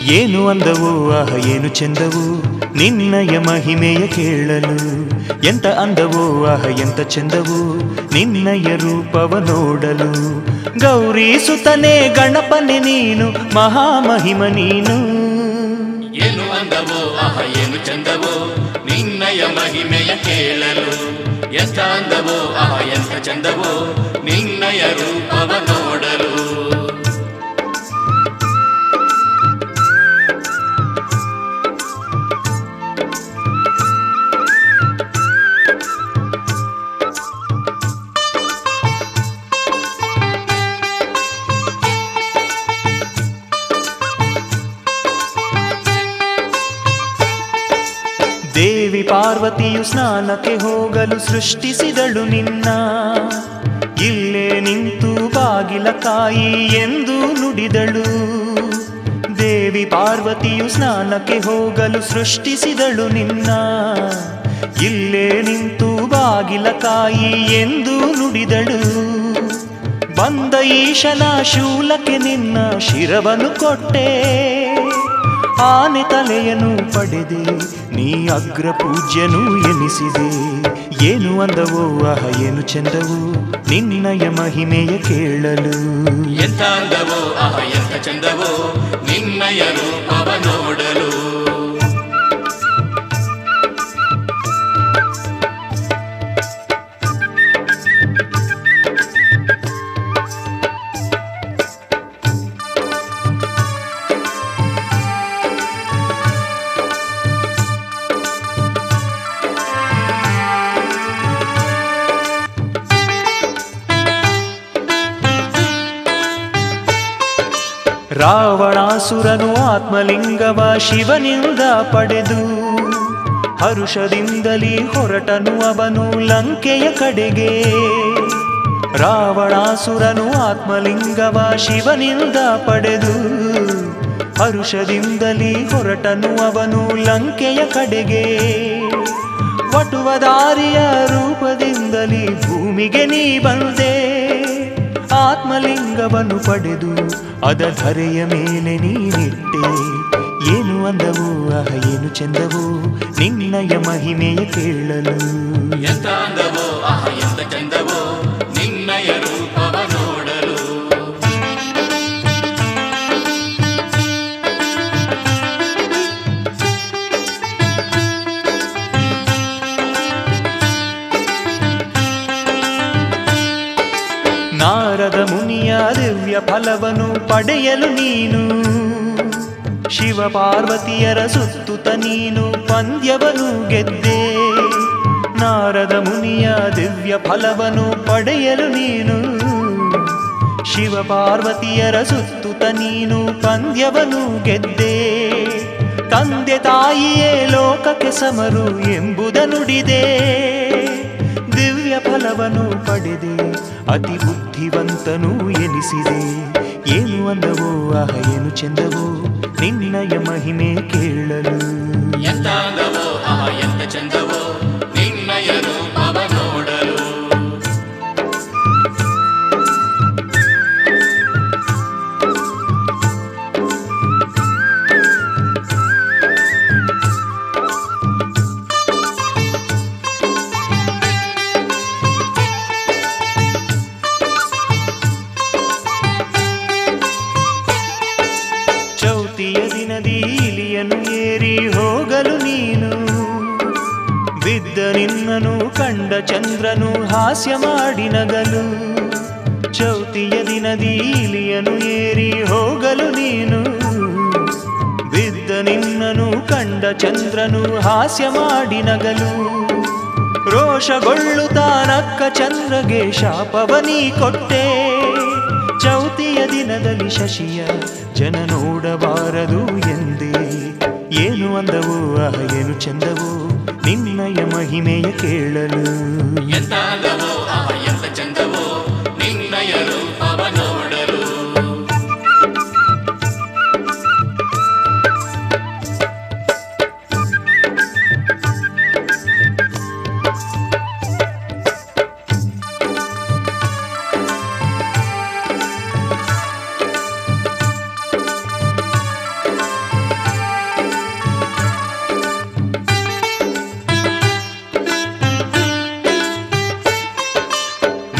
ಏನು ಅಂದವೋ ಆಹ ಏನು ಚೆಂದವೋ ನಿನ್ನಯ ಮಹಿಮೆಯ ಕೇಳಲು. ಎಂತ ಅಂದವೋ ಆಹ ಎಂತ ಚೆಂದವೋ ನಿನ್ನಯ ರೂಪವ ನೋಡಲು. ಗೌರಿ ಸುತನೇ ಗಣಪನೆ ನೀನು ಮಹಾಮಹಿಮ ನೀನು. ಏನು ಅಂದವೋ ಆಹ ಏನು ಚಂದವೋ ನಿನ್ನಯ ಮಹಿಮೆಯ ಕೇಳಲು. ಎಂತ ಅಂದವೋ ಆಹ ಎಂತ ಚಂದವೋ ನಿನ್ನಯ ರೂಪವ ನೋಡಲು. ದೇವಿ ಪಾರ್ವತಿಯು ಸ್ನಾನಕ್ಕೆ ಹೋಗಲು ಸೃಷ್ಟಿಸಿದಳು ನಿನ್ನ. ಇಲ್ಲೇ ನಿಂತು ಬಾಗಿಲ ಕಾಯಿ ಎಂದು ನುಡಿದಳು. ದೇವಿ ಪಾರ್ವತಿಯು ಸ್ನಾನಕ್ಕೆ ಹೋಗಲು ಸೃಷ್ಟಿಸಿದಳು ನಿನ್ನ. ಇಲ್ಲೇ ನಿಂತು ಬಾಗಿಲ ಕಾಯಿ ಎಂದು ನುಡಿದಳು. ಬಂದ ಈಶನ ಶೂಲಕ್ಕೆ ನಿನ್ನ ಶಿರವನ್ನು ಕೊಟ್ಟೆ. ಆನೆ ತಲೆಯನ್ನು ಪಡೆದೆ ನೀ ಅಗ್ರ ಪೂಜ್ಯನು ಎನಿಸಿದೆ. ಏನು ಅಂದವೋ ಆಹ ಏನು ಚೆಂದವೋ ನಿನ್ನಯ ಮಹಿಮೆಯ ಕೇಳಲು. ಎಂತ ಅಂದವೋ ಆಹ ಎಂತ ಚಂದವೋ ನಿನ್ನಯ ರೂಪವ ನೋಡಲು. ರಾವಣಾಸುರನು ಆತ್ಮಲಿಂಗವ ಶಿವನಿಂದ ಪಡೆದು ಹರುಷದಿಂದಲೇ ಹೊರಟನು ಅವನು ಲಂಕೆಯ ಕಡೆಗೆ. ರಾವಣಾಸುರನು ಆತ್ಮಲಿಂಗವ ಶಿವನಿಂದ ಪಡೆದು ಹರುಷದಿಂದಲೇ ಹೊರಟನು ಅವನು ಲಂಕೆಯ ಕಡೆಗೆ. ವಟುವದಾರಿಯ ರೂಪದಿಂದಲೇ ಭೂಮಿಗೆ ನೀ ಬಂದೆ. ಆತ್ಮಲಿಂಗವನ್ನು ಪಡೆದು ಅದ ಧರೆಯ ಮೇಲೆ ನೀನಿಟ್ಟೆ. ಏನು ಅಂದವೋ ಆಹ ಏನು ಚೆಂದವೋ ನಿನ್ನಯ ಮಹಿಮೆಯ ಕೇಳಲು. ಎಂತ ಅಂದವೋ ಆಹ ಎಂತ ಚಂದವೋ ನಿನ್ನಯ ರೂಪವ ನೋಡಲು. ನಾರದ ಮುನಿಯ ದಿವ್ಯ ಫಲವನ್ನು ಪಡೆಯಲು ನೀನು. ಶಿವ ಪಾರ್ವತಿಯರ ಸುತ್ತುತ್ತ ನೀನು ಪಂದ್ಯವನ್ನು ಗೆದ್ದೆ. ನಾರದ ಮುನಿಯ ದಿವ್ಯ ಫಲವನ್ನು ಪಡೆಯಲು ನೀನು. ಶಿವ ಪಾರ್ವತಿಯರ ಸುತ್ತುತ್ತ ನೀನು ಪಂದ್ಯವನ್ನು ಗೆದ್ದೆ. ತಂದೆ ತಾಯಿಯೇ ಲೋಕಕ್ಕೆ ಸಮರು ಎಂಬುದ ನುಡಿದೆ. ದಿವ್ಯ ಫಲವನ್ನು ಪಡೆದೆ ಅತಿ ಬುದ್ಧಿವಂತನೂ ಎನಿಸಿದೆ. ಏನು ಅಂದವೋ ಆಹ ಏನು ಚೆಂದವೋ ನಿನ್ನಯ ಮಹಿಮೆ ಕೇಳಲು. ಎಂತ ಅಂದವೋ ಆಹ ಎಂತ ಚಂದವೋ ನಿನ್ನಯ ರೂಪವ ನೋಡಲು. ಚೌತಿಯ ದಿನದಿ ಇಲಿಯನ್ನು ಏರಿ ಹೋಗಲು ನೀನು. ಬಿದ್ದ ನಿನ್ನನು ಕಂಡ ಚಂದ್ರನು ಹಾಸ್ಯ ಮಾಡಿ ನಗಲು. ಚೌತಿಯ ದಿನದಿ ಇಲಿಯನ್ನು ಏರಿ ಹೋಗಲು ನೀನು. ಬಿದ್ದ ನಿನ್ನನು ಕಂಡ ಚಂದ್ರನು ಹಾಸ್ಯ ಮಾಡಿ ನಗಲು. ರೋಷಗೊಳ್ಳುತ್ತಾ ನಕ್ಕ ಚಂದ್ರಗೆ ಶಾಪವನೀ ಕೊಟ್ಟೆ. ಚೌತಿಯ ದಿನದಲ್ಲಿ ಶಶಿಯ ಜನ ನೋಡಬಾರದು ಎಂದೇ. ಏನು ಅಂದವೋ ಆಹ ಏನು ಚಂದವೋ ನಿನ್ನಯ ಮಹಿಮೆಯ ಕೇಳಲು. ಎಂತ ಅಂದವೋ ಆಹ ಎಂತ ಚಂದವೋ ನಿನ್ನಯ ರೂಪವ ನೋಡಲು.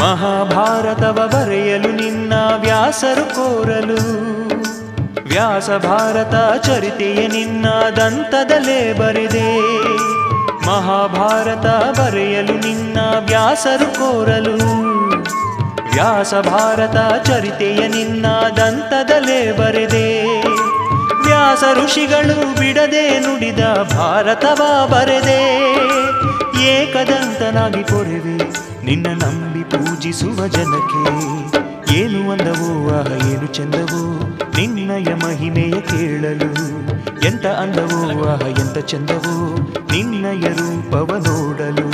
ಮಹಾಭಾರತವ ಬರೆಯಲು ನಿನ್ನ ವ್ಯಾಸರು ಕೋರಲು ವ್ಯಾಸ ಭಾರತ ಚರಿತೆಯ ನಿನ್ನ ದಂತದಲ್ಲೇ ಬರೆದೆ ಮಹಾಭಾರತ ಬರೆಯಲು ನಿನ್ನ ವ್ಯಾಸರು ಕೋರಲು ವ್ಯಾಸ ಭಾರತ ಚರಿತೆಯ ನಿನ್ನ ದಂತದಲ್ಲೇ ಬರೆದೆ ವ್ಯಾಸ ಋಷಿಗಳು ಬಿಡದೆ ನುಡಿದ ಭಾರತವ ಬರೆದೆ ಏಕದಂತನಾಗಿ ಕೊರೆವೆ ನಿನ್ನ ನಂಬಿ ಪೂಜಿಸುವ ಜನಕ್ಕೆ ಏನು ಅಂದವೋ ಆಹ ಏನು ಚಂದವೋ ನಿನ್ನಯ ಮಹಿಮೆಯ ಕೇಳಲು ಎಂತ ಅಂದವೋ ಆಹ ಎಂತ ಚಂದವೋ ನಿನ್ನಯ ರೂಪವ ನೋಡಲು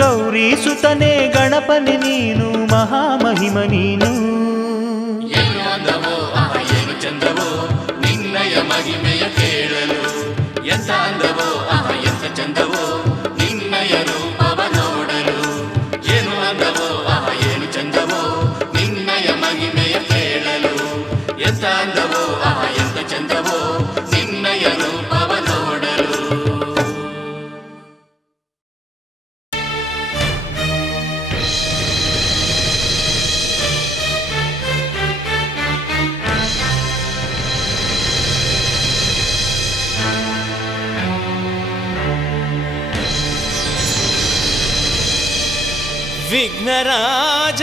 ಗೌರಿ ಸುತನೆ ಗಣಪನೆ ನೀನು ಮಹಾಮಹಿಮ ನೀನು ಏನು ಅಂದವೋ ಆಹ ಏನು ಚಂದವೋ ನಿನ್ನಯ ಮಹಿಮೆಯ ಕೇಳಲು ಎಂತ ಅಂದವೋ ಆಹ ಎಂತ ಚಂದವೋ ನಿನ್ನಯ ರೂಪವ ನೋಡಲು ಏನು ಅಂದವೋ ಆಹ ಏನು ಚಂದವೋ ನಿನ್ನಯ ಮಹಿಮೆಯ ಕೇಳಲು ಎಂತ ಅಂದವೋ ಆಹ ಎಂತ ಚಂದವೋ ನಿನ್ನಯ ರೂಪವ ನೋಡಲು ವಿಘ್ನರಾಜ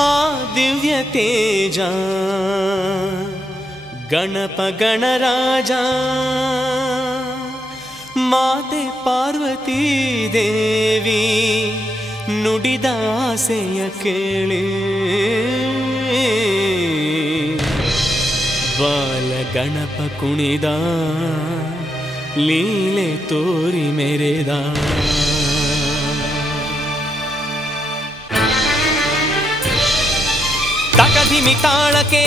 ಆ ದಿವ್ಯ ತೇಜ ಗಣಪ ಗಣರಾಜ ಮಾತೆ ಪಾರ್ವತೀ ದೇವಿ ನುಡಿದ ಆಸೆಯ ಕೇಳಿ ಬಾಲ ಗಣಪ ಕುಣಿದ ಲೀಲೆ ತೋರಿ ಮೆರೆದ ತಕಧಿಮಿ ತಾಳಕ್ಕೆ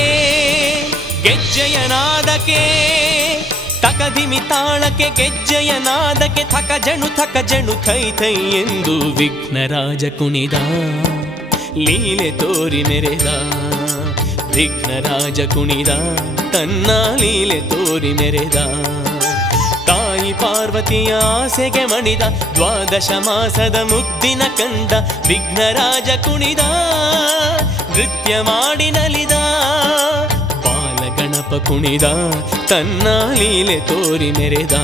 ಗೆಜ್ಜೆಯ ನಾದಕ್ಕೆ ತಕಧಿಮಿ ತಾಳಕ್ಕೆ ಗೆಜ್ಜೆಯ ನಾದಕ್ಕೆ ಥಕ ಜಣು ಥೈ ಥೈ ಎಂದು ವಿಘ್ನರಾಜ ಕುಣಿದ ಲೀಲೆ ತೋರಿ ಮೆರೆದ ವಿಘ್ನರಾಜ ಕುಣಿದ ತನ್ನ ಲೀಲೆ ತೋರಿ ಮೆರೆದ ತಾಯಿ ಪಾರ್ವತಿಯ ಆಸೆಗೆ ಮಣಿದ ದ್ವಾದಶ ಮಾಸದ ಮುಗ್ದಿನ ಕಂದ ವಿಘ್ನರಾಜ ಕುಣಿದ ನೃತ್ಯ ಮಾಡಿ ನಲಿದ ಬಾಲ ಗಣಪ ಕುಣಿದ ತನ್ನ ಲೀಲೆ ತೋರಿ ಮೆರೆದ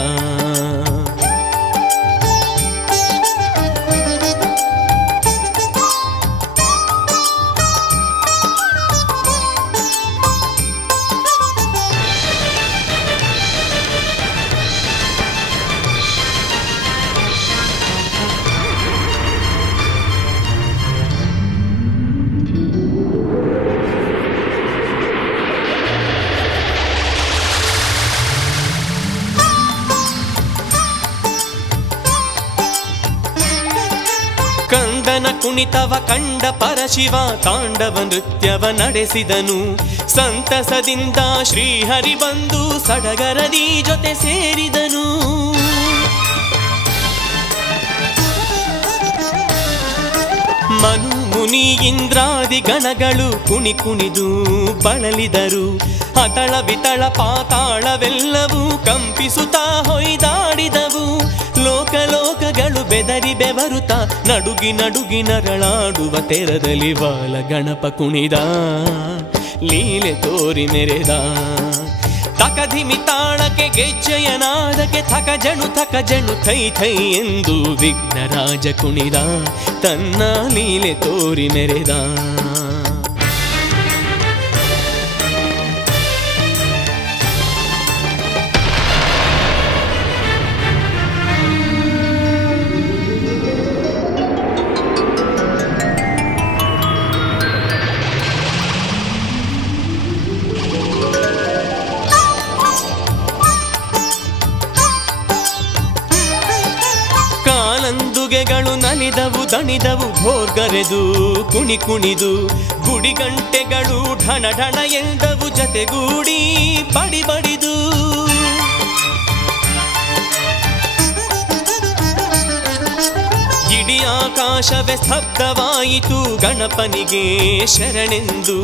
ಕಂದನ ಕುಣಿತವ ಕಂಡ ಪರಶಿವ ತಾಂಡವ ನೃತ್ಯವ ನಡೆಸಿದನು ಸಂತಸದಿಂದ ಶ್ರೀಹರಿ ಬಂದು ಸಡಗರದಿ ಜೊತೆ ಸೇರಿದನು ಮನು ಮುನಿ ಇಂದ್ರಾದಿ ಗಣಗಳು ಕುಣಿದು ಬಳಲಿದರು ಅತಳ ವಿತಳ ಪಾತಾಳವೆಲ್ಲವೂ ಕಂಪಿಸುತ್ತಾ ಹೊಯ್ದಾಡಿದವು ಲೋಕಗಳು ಬೆದರಿ ಬೆವರುತ್ತ ನಡುಗಿ ನರಳಾಡುವ ತೆರದಲ್ಲಿ ಬಾಲ ಗಣಪ ಕುಣಿದ ಲೀಲೆ ತೋರಿ ಮೆರೆದ ತಕಧಿಮಿ ತಾಳಕ್ಕೆ ಗೆಜ್ಜೆಯ ನಾದಕ್ಕೆ ಥಕ ಜಣು ಥೈ ಥೈ ಎಂದು ವಿಘ್ನರಾಜ ಕುಣಿದ ತನ್ನ ಲೀಲೆ ತೋರಿ ಮೆರೆದ ಕಾಲಂದುಗೆಗಳು ನಲಿದವು ದಣಿದವು ಭೋರ್ಗರೆದು ಕುಣಿದು ಗುಡಿಗಂಟೆಗಳು ಢಣ ಎಂದವು ಜತೆಗೂಡಿ ಬಡಿದು ಇಡೀ ಆಕಾಶವೇ ಸ್ತಬ್ಧವಾಯಿತು ಗಣಪನಿಗೆ ಶರಣೆಂದು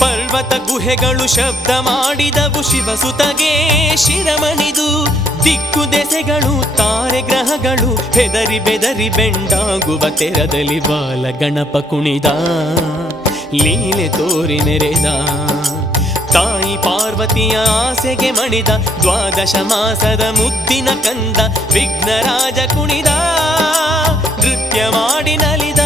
ಪರ್ವತ ಗುಹೆಗಳು ಶಬ್ದ ಮಾಡಿದವು ಶಿವಸುತಗೆ ಶಿರಮಣಿದು ದಿಕ್ಕು ದೆಸೆಗಳು ತಾರೆ ಗ್ರಹಗಳು ಹೆದರಿ ಬೆದರಿ ಬೆಂಡಾಗುವ ತೆರದಲ್ಲಿ ಬಾಲ ಗಣಪ ಕುಣಿದ ಲೀಲೆ ತೋರಿ ನೆರೆದ ತಾಯಿ ಪಾರ್ವತಿಯ ಆಸೆಗೆ ಮಣಿದ ದ್ವಾದಶ ಮಾಸದ ಮುದ್ದಿನ ಕಂದ ವಿಘ್ನರಾಜ ಕುಣಿದ ನೃತ್ಯ ಮಾಡಿ ನಲಿದ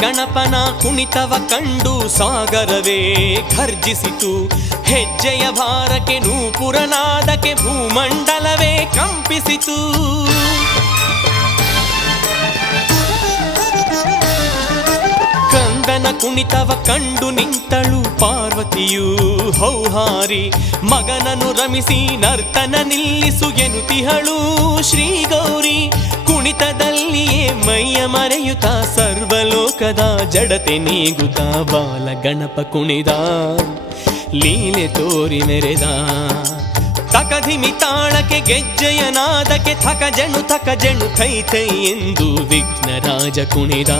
ಗಣಪನ ಕುಣಿತವ ಕಂಡು ಸಾಗರವೇ ಘರ್ಜಿಸಿತು ಹೆಜ್ಜೆಯ ಭಾರಕ್ಕೆ ನೂಪುರನಾದಕ್ಕೆ ಭೂಮಂಡಲವೇ ಕಂಪಿಸಿತು ಕಂದನ ಕುಣಿತವ ಕಂಡು ನಿಂತಳು ಪಾರ್ವತಿಯು ಹೌಹಾರಿ ಮಗನನ್ನು ರಮಿಸಿ ನರ್ತನ ನಿಲ್ಲಿಸು ಎನ್ನುತ್ತಿಹಳು ಶ್ರೀ ಗೌರಿ ಕುಣಿತದಲ್ಲಿಯೇ ಮೈಯ ಮರೆಯುತ್ತ ಸರ್ವಲೋಕದ ಜಡತೆ ನೀಗುತ್ತ ಬಾಲ ಗಣಪ ಕುಣಿದ ಲೀಲೆ ತೋರಿ ಮೆರೆದ ತಕಧಿಮಿ ತಾಳಕ್ಕೆ ಗೆಜ್ಜೆಯ ನಾದಕ್ಕೆ ಥಕ ಜಣು ಥೈ ಥೈ ಎಂದು ವಿಘ್ನರಾಜ ಕುಣಿದ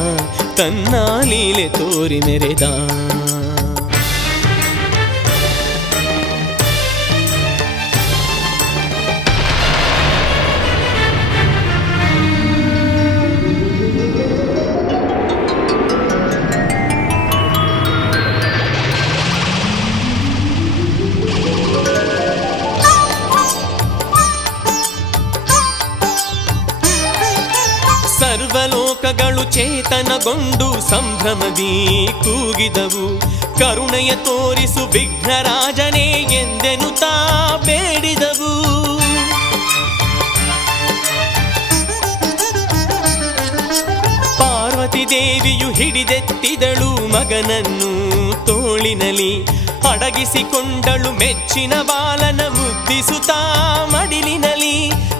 ತನ್ನ ಲೀಲೆ ತೋರಿ ಮೆರೆದ ಸರ್ವಲೋಕಗಳು ಚೇತನಗೊಂಡು ಸಂಭ್ರಮದಿ ಕೂಗಿದವು ಕರುಣೆಯ ತೋರಿಸು ವಿಘ್ನರಾಜನೇ ಎಂದೆನುತ್ತಾ ಬೇಡಿದವು ಪಾರ್ವತಿ ದೇವಿಯು ಹಿಡಿದೆತ್ತಿದಳು ಮಗನನ್ನು ತೋಳಿನಲಿ ಅಡಗಿಸಿಕೊಂಡಳು ಮೆಚ್ಚಿನ ಬಾಲನ ಮುದ್ದಿಸುತ್ತಾ ಮಡಿಲಿನಲಿ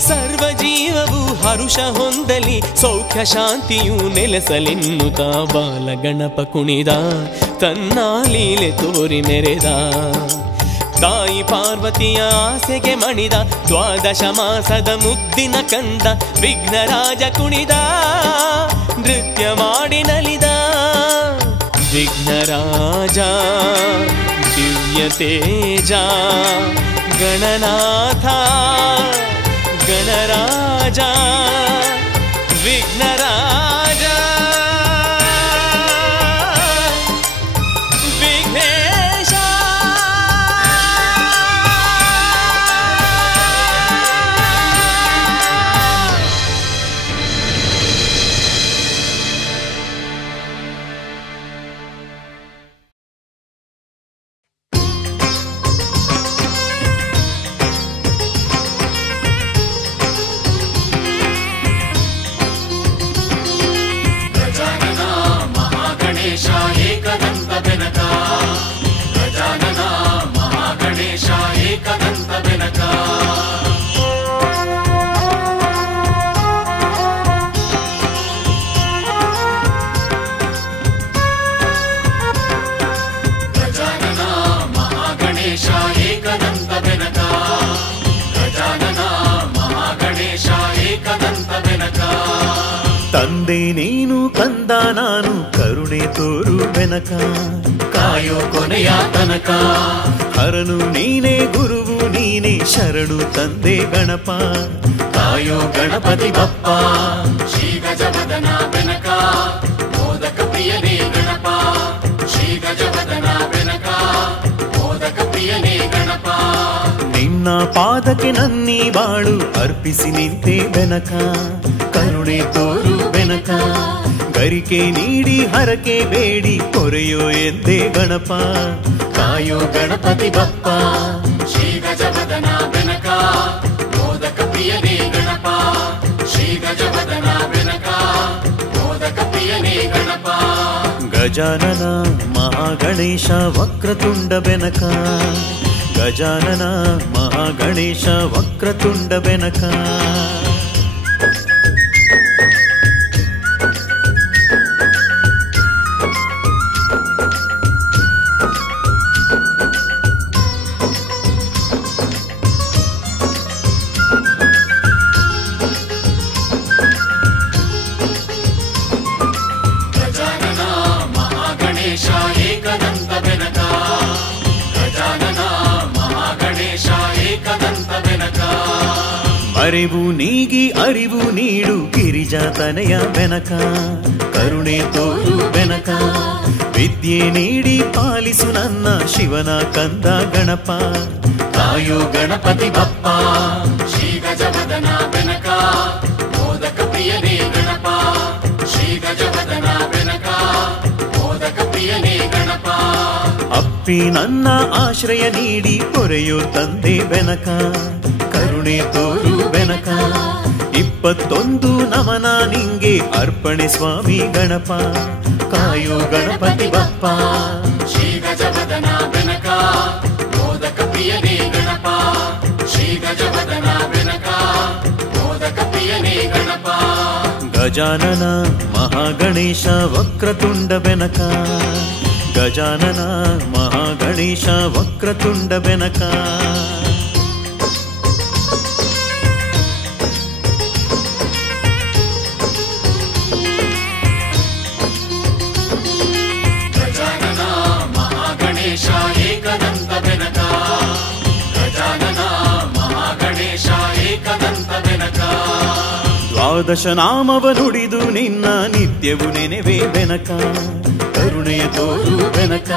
ಸರ್ವ ಜೀವವು ಹರುಷ ಹೊಂದಲಿ ಸೌಖ್ಯ ಶಾಂತಿಯು ನೆಲೆಸಲೆನ್ನುತ್ತ ಬಾಲ ಗಣಪ ಕುಣಿದ ತನ್ನ ಲೀಲೆ ತೋರಿ ಮೆರೆದ ತಾಯಿ ಪಾರ್ವತಿಯ ಆಸೆಗೆ ಮಣಿದ ದ್ವಾದಶ ಮಾಸದ ಮುದ್ದಿನ ಕಂದ ವಿಘ್ನರಾಜ ಕುಣಿದ ನೃತ್ಯ ಮಾಡಿ ನಲಿದ ವಿಘ್ನರಾಜ ದಿವ್ಯ ತೇಜ ಗಣನಾಥ ಗಣರಾಜ ವಿಘ್ನರಾಜ ವಿಘ್ನೇಶ ತಂದೆ ನೀನು ಕಂದ ನಾನು ಕರುಣೆ ತೋರು ಬೆನಕ ಕಾಯೋ ಕೊನೆಯ ತನಕ ಹರನು ನೀನೇ ಗುರುವು ನೀನೇ ಶರಣು ತಂದೆ ಗಣಪ ಕಾಯೋ ಗಣಪತಿ ಬಪ್ಪ ಶ್ರೀ ಗಜವದನ ಬೆನಕ ಮೋದಕ ಪ್ರಿಯನೇ ಗಣಪ ಶ್ರೀ ಗಜವದನ ಬೆನಕ ಮೋದಕ ಪ್ರಿಯನೇ ಗಣಪ ನಿನ್ನ ಪಾದಕ್ಕೆ ನನ್ನಿ ಬಾಳು ಅರ್ಪಿಸಿ ನಿಂತೆ ಬೆನಕ ಕರುಣೆ ತೋರು ಬೆನಕ ಗರಿಕೆ ನೀಡಿ ಹರಕೆ ಬೇಡಿ ಕೊರೆಯೋ ಎಂದೇ ಗಣಪ ಕಾಯೋ ಗಣಪತಿ ಬಪ್ಪ ಶ್ರೀ ಗಜವದನ ಬೆನಕ ಮೋದಕ ಪ್ರಿಯನೇ ಗಣಪ ಶ್ರೀ ಗಜವದನ ಬೆನಕ ಮೋದಕ ಪ್ರಿಯನೇ ಗಣಪ ಗಜಾನನ ಮಹಾಗಣೇಶ ವಕ್ರತುಂಡ ಬೆನಕ ಗಜಾನನ ಮಹಾಗಣೇಶ ವಕ್ರತುಂಡ ಬೆನಕ ಅರಿವು ನೀಗಿ ಅರಿವು ನೀಡು ಗಿರಿಜಾತನೆಯ ಬೆನಕ ಕರುಣೆ ತೋರು ಬೆನಕ ವಿದ್ಯೆ ನೀಡಿ ಪಾಲಿಸು ನನ್ನ ಶಿವನ ಕಂದ ಗಣಪ ಕಾಯೋ ಗಣಪತಿ ಬಪ್ಪ ಶ್ರೀ ಗಜವದನ ಬೆನಕ ಮೋದಕ ಪ್ರಿಯನೇ ಗಣಪ ಶ್ರೀ ಗಜವದನ ಬೆನಕ ಮೋದಕ ಪ್ರಿಯನೇ ಗಣಪ ಅಪ್ಪಿ ನನ್ನ ಆಶ್ರಯ ನೀಡಿ ಹೊರೆಯೋ ತಂದೆ ಬೆನಕ ಕರುಣೆ ತೋರು ಬೆನಕ 21 ನಮನ ನಿಂಗೆ ಅರ್ಪಣೆ ಸ್ವಾಮಿ ಗಣಪ ಕಾಯೋ ಗಣಪತಿ ಬಪ್ಪ ಶ್ರೀ ಗಜವದನ ಬೆನಕ ಮೋದಕ ಪ್ರಿಯನೇ ಗಣಪ ಶ್ರೀ ಗಜವದನ ಬೆನಕ ಮೋದಕ ಪ್ರಿಯನೇ ಗಣಪ ಗಜಾನನ ಮಹಾಗಣೇಶ ವಕ್ರತುಂಡ ಬೆನಕ ಗಜಾನನ ಮಹಾಗಣೇಶ ವಕ್ರತುಂಡ ಬೆನಕ ಏಕದಂತ ಬೆನಕ ಗಜಾನನ ಮಹಾಗಣೇಶ ಏಕದಂತ ಬೆನಕ ದ್ವಾದಶ ನಾಮವ ನುಡಿದು ನಿನ್ನ ನಿತ್ಯವು ನೆನೆವೆ ಬೆನಕ ಕರುಣೆಯ ತೋರು ಬೆನಕ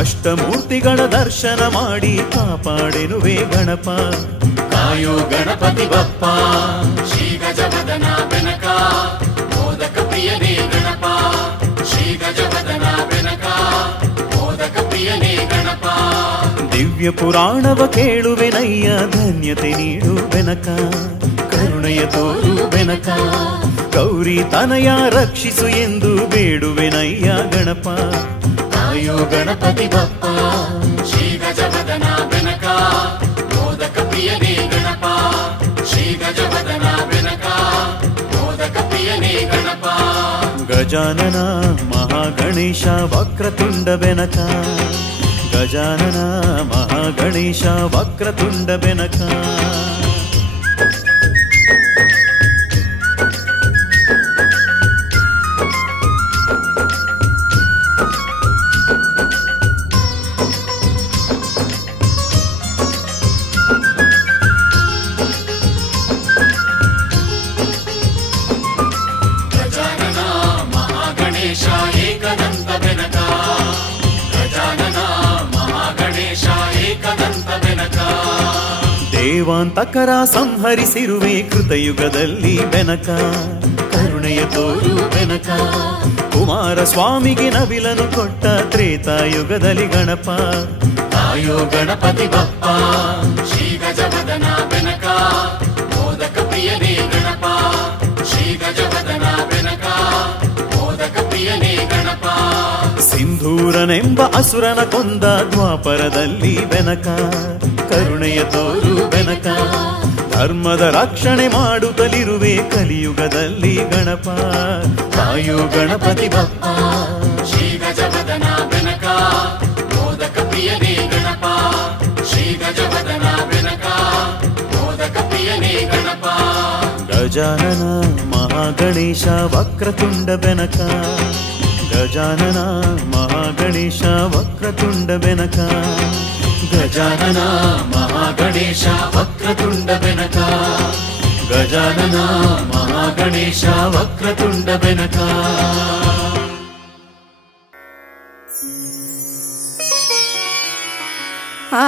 ಅಷ್ಟಮೂರ್ತಿಗಳ ದರ್ಶನ ಮಾಡಿ ಕಾಪಾಡೆನುವೆ ಗಣಪ ಕಾಯೋ ಗಣಪತಿ ಬಪ್ಪ ಶ್ರೀ ಗಜವದನ ಬೆನಕ ಮೋದಕ ಪ್ರಿಯನೇ ಗಣಪ ಶ್ರೀ ಗಜವದನ ಬೆನಕ ದಿವ್ಯ ಪುರಾಣವ ಕೇಳುವೆನಯ್ಯ ಧನ್ಯತೆ ನೀಡು ಬೆನಕ ಕರುಣೆಯ ತೋರು ಬೆನಕ ಗೌರಿ ತನಯ ರಕ್ಷಿಸು ಎಂದು ಬೇಡುವೆನಯ್ಯ ಗಣಪ ಕಾಯೋ ಗಣಪತಿ ಬಪ್ಪ ಶ್ರೀ ಗಜವದನ ಬೆನಕ ಮೋದಕ ಪ್ರಿಯನೇ ಗಣಪ ಶ್ರೀ ಗಜವದನ ಬೆನಕ ಮೋದಕ ಪ್ರಿಯನೇ ಗಣಪ ಗಜಾನನ ಮಹಾಗಣೇಶ ವಕ್ರತುಂಡ ಬೆನಕ ಗಜಾನನ ಮಹಾಗಣೇಶ ವಕ್ರತುಂಡ ಬೆನಕ ದೇವಾಂತಕರ ಸಂಹರಿಸಿರುವೆ ಕೃತಯುಗದಲ್ಲಿ ಬೆನಕ ಕರುಣೆಯ ತೋರು ಬೆನಕ ಕುಮಾರ ಸ್ವಾಮಿಗೆ ನವಿಲನು ಕೊಟ್ಟ ತ್ರೇತಾಯುಗದಲ್ಲಿ ಗಣಪ ಕಾಯೋ ಗಣಪತಿ ಬಪ್ಪ ಶ್ರೀ ಗಜವದನ ಬೆನಕ ಮೋದಕ ಪ್ರಿಯನೇ ಗಣಪ ಶ್ರೀ ಗಜವದನ ಬೆನಕ ಮೋದಕ ಪ್ರಿಯನೇ ಗಣಪ ಸಿಂಧೂರನೆಂಬ ಅಸುರನ ಕೊಂದ ದ್ವಾಪರದಲ್ಲಿ ಬೆನಕ ಕರುಣೆಯ ತೋರು ಬೆನಕ ಧರ್ಮದ ರಕ್ಷಣೆ ಮಾಡುತ್ತಲಿರುವೆ ಕಲಿಯುಗದಲ್ಲಿ ಗಣಪ ಕಾಯೋ ಗಣಪತಿ ಬಪ್ಪ ಶ್ರೀ ಗಜವದನ ಬೆನಕ ಮೋದಕ ಪ್ರಿಯನೇ ಗಣಪ ಶ್ರೀ ಗಜವದನ ಬೆನಕ ಮೋದಕ ಪ್ರಿಯನೇ ಗಣಪ ಗಜಾನನ ಮಹಾಗಣೇಶ ವಕ್ರತುಂಡ ಬೆನಕ ಗಜಾನನ ಮಹಾಗಣೇಶ ವಕ್ರತುಂಡ ಬೆನಕ ಗಜಾನನ ಮಹಾಗಣೇಶ ವಕ್ರತುಂಡ ಬೆನಕ ಗಜಾನನ ಮಹಾಗಣೇಶ ವಕ್ರತುಂಡ ಬೆನಕ ಆ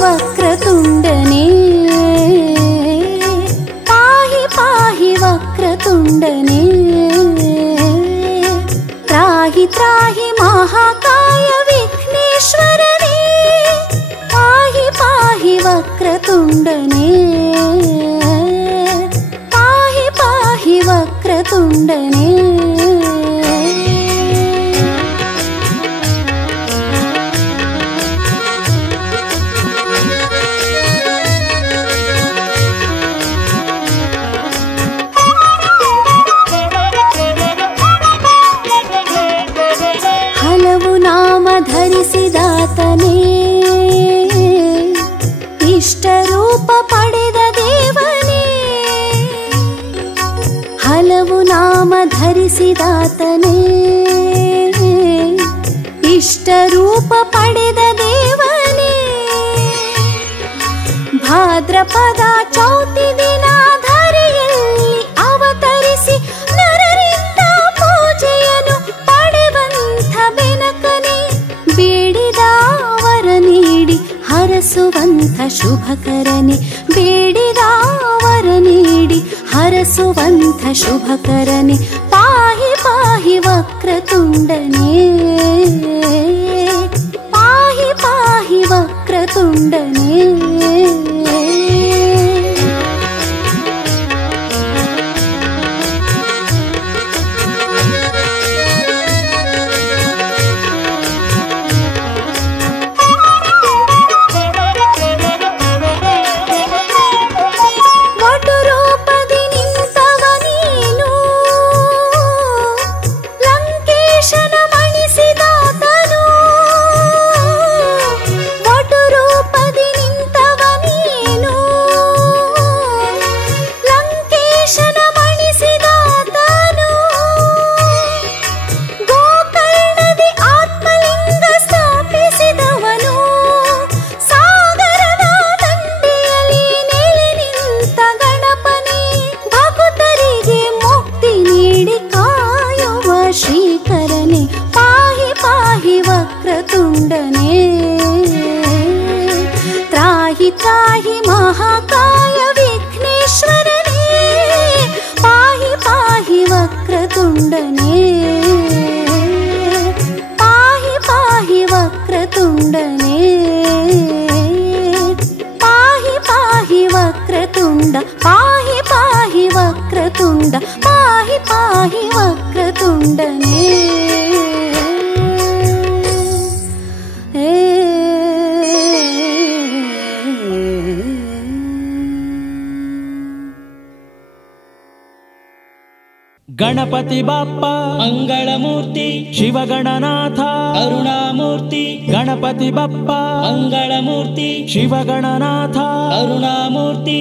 ವಕ್ರತುಂಡನೇ ಪಾಹಿ ಪಾಹಿ ವಕ್ರತುಂಡನೇ ತ್ರಾಹಿ ತ್ರಾಹಿ ಮಹಾಕಾಯ ವಿಘ್ನೇಶ್ವರನೇ ಪಾಹಿ ಪಾಹಿ ವಕ್ರತುಂಡನೇ ಪಾಹಿ ಪಾಹಿ ವಕ್ರತುಂಡನೇ ಹಲವು ನಾಮ ಧರಿಸಿದಾತನೇ ಇಷ್ಟರೂಪ ಪಡೆದ ದೇವನೇ ಹಲವು ನಾಮ ಧರಿಸಿದಾತನೇ ಇಷ್ಟರೂಪ ಪಡೆದ ದೇವನೇ ಭಾದ್ರಪದ ಚೌತಿ ದಿನ ಧರೆಯಲ್ಲಿ ಅವತರಿಸಿ ನರರಿಂದ ಪೂಜೆಯನ್ನು ಪಡೆವಂಥ ಬೆನಕನೇ ಬೇಡಿದ ವರ ನೀಡಿ ಹರಸುವಂಥ ಶುಭಕರನೆ ಬೇಡಿದ ವರ ನೀಡಿ ಹರಸುವಂಥ ಶುಭಕರನೆ ಪಾಹಿ ಪಾಹಿ ವಕ್ರತುಂಡನೇ ಪಾಹಿ ಪಾಹಿ ವಕ್ರತುಂಡನೇ ತ್ರಾಹಿ ತ್ರಾಹಿ ಮಹಾಕಾಯ ವಿಘ್ನೇಶ್ವರನೇ ಪಾಹಿ ಪಾಹಿ ವಕ್ರತುಂಡನೇ ಪಾಹಿ ಪಾಹಿ ವಕ್ರತುಂಡನೇ ಪಾಹಿ ಪಾಹಿ ವಕ್ರತುಂಡ ಪಾಹಿ ಪಾಹಿ ವಕ್ರತುಂಡ ಪಾಹಿ ಪಾಹಿ ವಕ್ರತುಂಡನೇ ಗಣಪತಿ ಬಾಪ್ಪ ಮಂಗಳಮೂರ್ತಿ ಶಿವಗಣನಾಥ ಕರುಣಾಮೂರ್ತಿ ಗಣಪತಿ ಬಪ್ಪ ಮಂಗಳಮೂರ್ತಿ ಶಿವಗಣನಾಥ ಕರುಣಾಮೂರ್ತಿ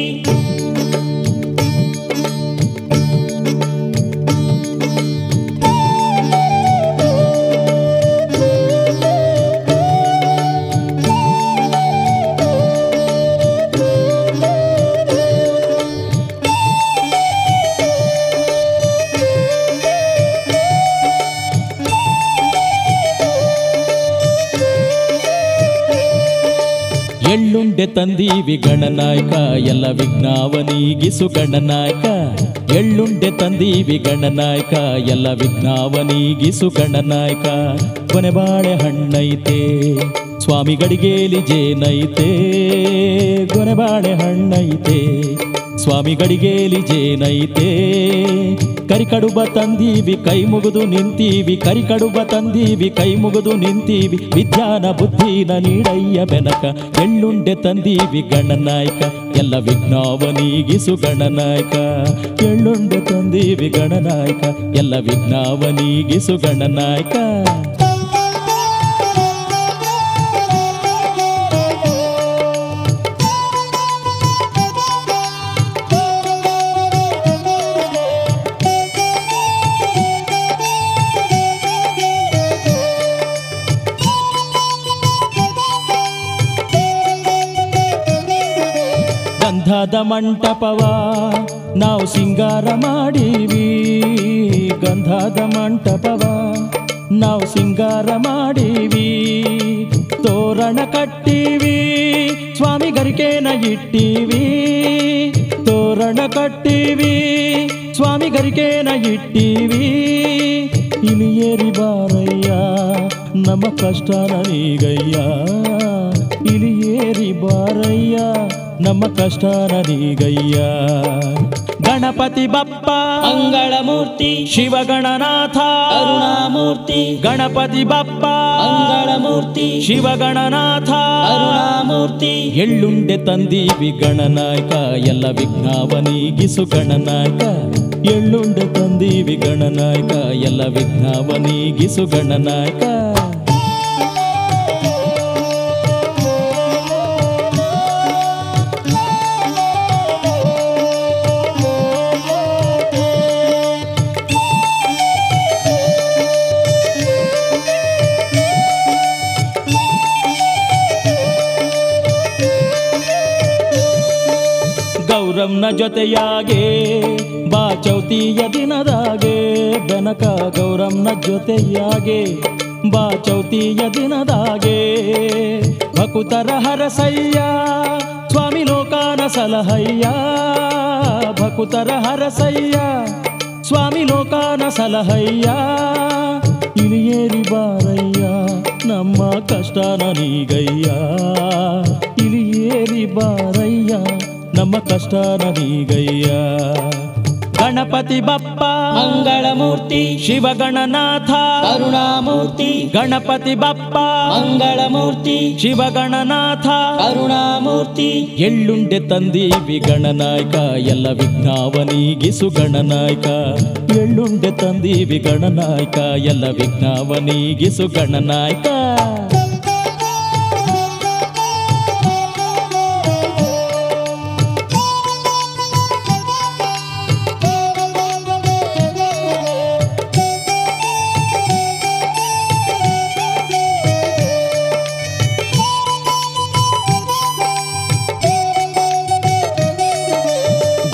ಎಳ್ಳುಂಡೆ ತಂದೀವಿ ಗಣನಾಯಕ ಎಲ್ಲ ವಿಘ್ನಾವನಿಗಿಸು ಗಣನಾಯಕ ಎಳ್ಳುಂಡೆ ತಂದೀವಿ ಗಣನಾಯಕ ಎಲ್ಲ ವಿಘ್ನಾವನಿಗಿಸು ಗಣನಾಯಕ ಕೊನೆ ಬಾಳೆ ಹಣ್ಣೈತೆ ಸ್ವಾಮಿ ಗಡಿಗೇಲಿ ಜೇನೈತೆ ಕೊನೆ ಬಾಳೆ ಹಣ್ಣೈತೆ ಸ್ವಾಮಿ ಗಡಿಗೇಲಿ ಜೇನೈತೆ ಕರಿಕಡುಬ ತಂದೀವಿ ಕೈ ಮುಗಿದು ನಿಂತೀವಿ ಕರಿಕಡುಬ ತಂದೀವಿ ಕೈ ಮುಗಿದು ನಿಂತೀವಿ ವಿಜ್ಞಾನ ಬುದ್ಧಿನ ನೀಡಯ್ಯ ಬೆನಕ ಎಳ್ಳುಂಡೆ ತಂದೀವಿ ಗಣನಾಯಕ ಎಲ್ಲ ವಿಘ್ನಾವನಿಗಿಸು ಗಣನಾಯಕ ಎಳ್ಳುಂಡೆ ತಂದೀವಿ ಗಣನಾಯಕ ಎಲ್ಲ ವಿಘ್ನಾವನಿಗಿಸು ಗಣನಾಯಕ ಗಂಧದ ಮಂಟಪವ ನಾವು ಸಿಂಗಾರ ಮಾಡೀವಿ ಗಂಧದ ಮಂಟಪವ ನಾವು ಸಿಂಗಾರ ಮಾಡೀವಿ ತೋರಣ ಕಟ್ಟೀವಿ ಸ್ವಾಮಿ ಸ್ವಾಮಿ ಗರಿಕೆನ ಇಟ್ಟೀವಿ ತೋರಣ ಕಟ್ಟೀವಿ ಸ್ವಾಮಿ ಗರಿಕೆನ ಇಟ್ಟೀವಿ ಇಲಿಯೇರಿ ಬಾರಯ್ಯ ನಮ್ಮ ಕಷ್ಟ ನನಗಯ್ಯ ಇಲಿಯೇರಿ ಬಾರಯ್ಯ ನಮ್ಮ ಕಷ್ಟ ನನಗಯ್ಯ ಗಣಪತಿ ಬಪ್ಪ ಮಂಗಳಮೂರ್ತಿ ಶಿವಗಣನಾಥ ಕರುಣಾಮೂರ್ತಿ ಗಣಪತಿ ಬಪ್ಪ ಮಂಗಳಮೂರ್ತಿ ಶಿವಗಣನಾಥ ಕರುಣಾಮೂರ್ತಿ ಎಳ್ಳುಂಡೆ ತಂದೀವಿ ಗಣನಾಯಕ ಎಲ್ಲ ವಿಘ್ನವ ನೀಗಿಸು ಗಣನಾಯಕ ಎಳ್ಳುಂಡೆ ತಂದೀವಿ ಗಣನಾಯಕ ಎಲ್ಲ ವಿಘ್ನವ ನೀಗಿಸು ಗಣನಾಯಕ ಗೌರಮ್ನ ಜೊತೆಯಾಗೆ ಬಾ ಚೌತಿಯ ದಿನದಾಗೆ ಬೆನಕ ಗೌರಮ್ನ ಜೊತೆಯಾಗೆ ಬಾ ಚೌತಿಯ ದಿನದಾಗೆ ಭಕುತರ ಹರಸಯ್ಯ ಸ್ವಾಮಿ ಲೋಕಾನ ಸಲಹಯ್ಯ ಭಕುತರ ಹರಸಯ್ಯ ಸ್ವಾಮಿ ಲೋಕಾನ ಸಲಹಯ್ಯ ಇಲಿಯೇರಿ ಬಾರಯ್ಯ ನಮ್ಮ ಕಷ್ಟ ನನಗಯ್ಯ ಇಲಿಯೇರಿ ಬಾರಯ್ಯ ನಮ್ಮ ಕಷ್ಟ ನನಗಯ್ಯ ಗಣಪತಿ ಬಪ್ಪ ಮಂಗಳಮೂರ್ತಿ ಶಿವಗಣನಾಥ ಕರುಣಾಮೂರ್ತಿ ಗಣಪತಿ ಬಪ್ಪ ಮಂಗಳಮೂರ್ತಿ ಶಿವಗಣನಾಥ ಕರುಣಾಮೂರ್ತಿ ಎಳ್ಳುಂಡೆ ತಂದೀವಿ ಗಣನಾಯಕ ಎಲ್ಲ ವಿಘ್ನವ ನೀಗಿಸು ಗಣನಾಯಕ ಎಳ್ಳುಂಡೆ ತಂದೀವಿ ಗಣನಾಯಕ ಎಲ್ಲ ವಿಘ್ನವ ನೀಗಿಸು ಗಣನಾಯಕ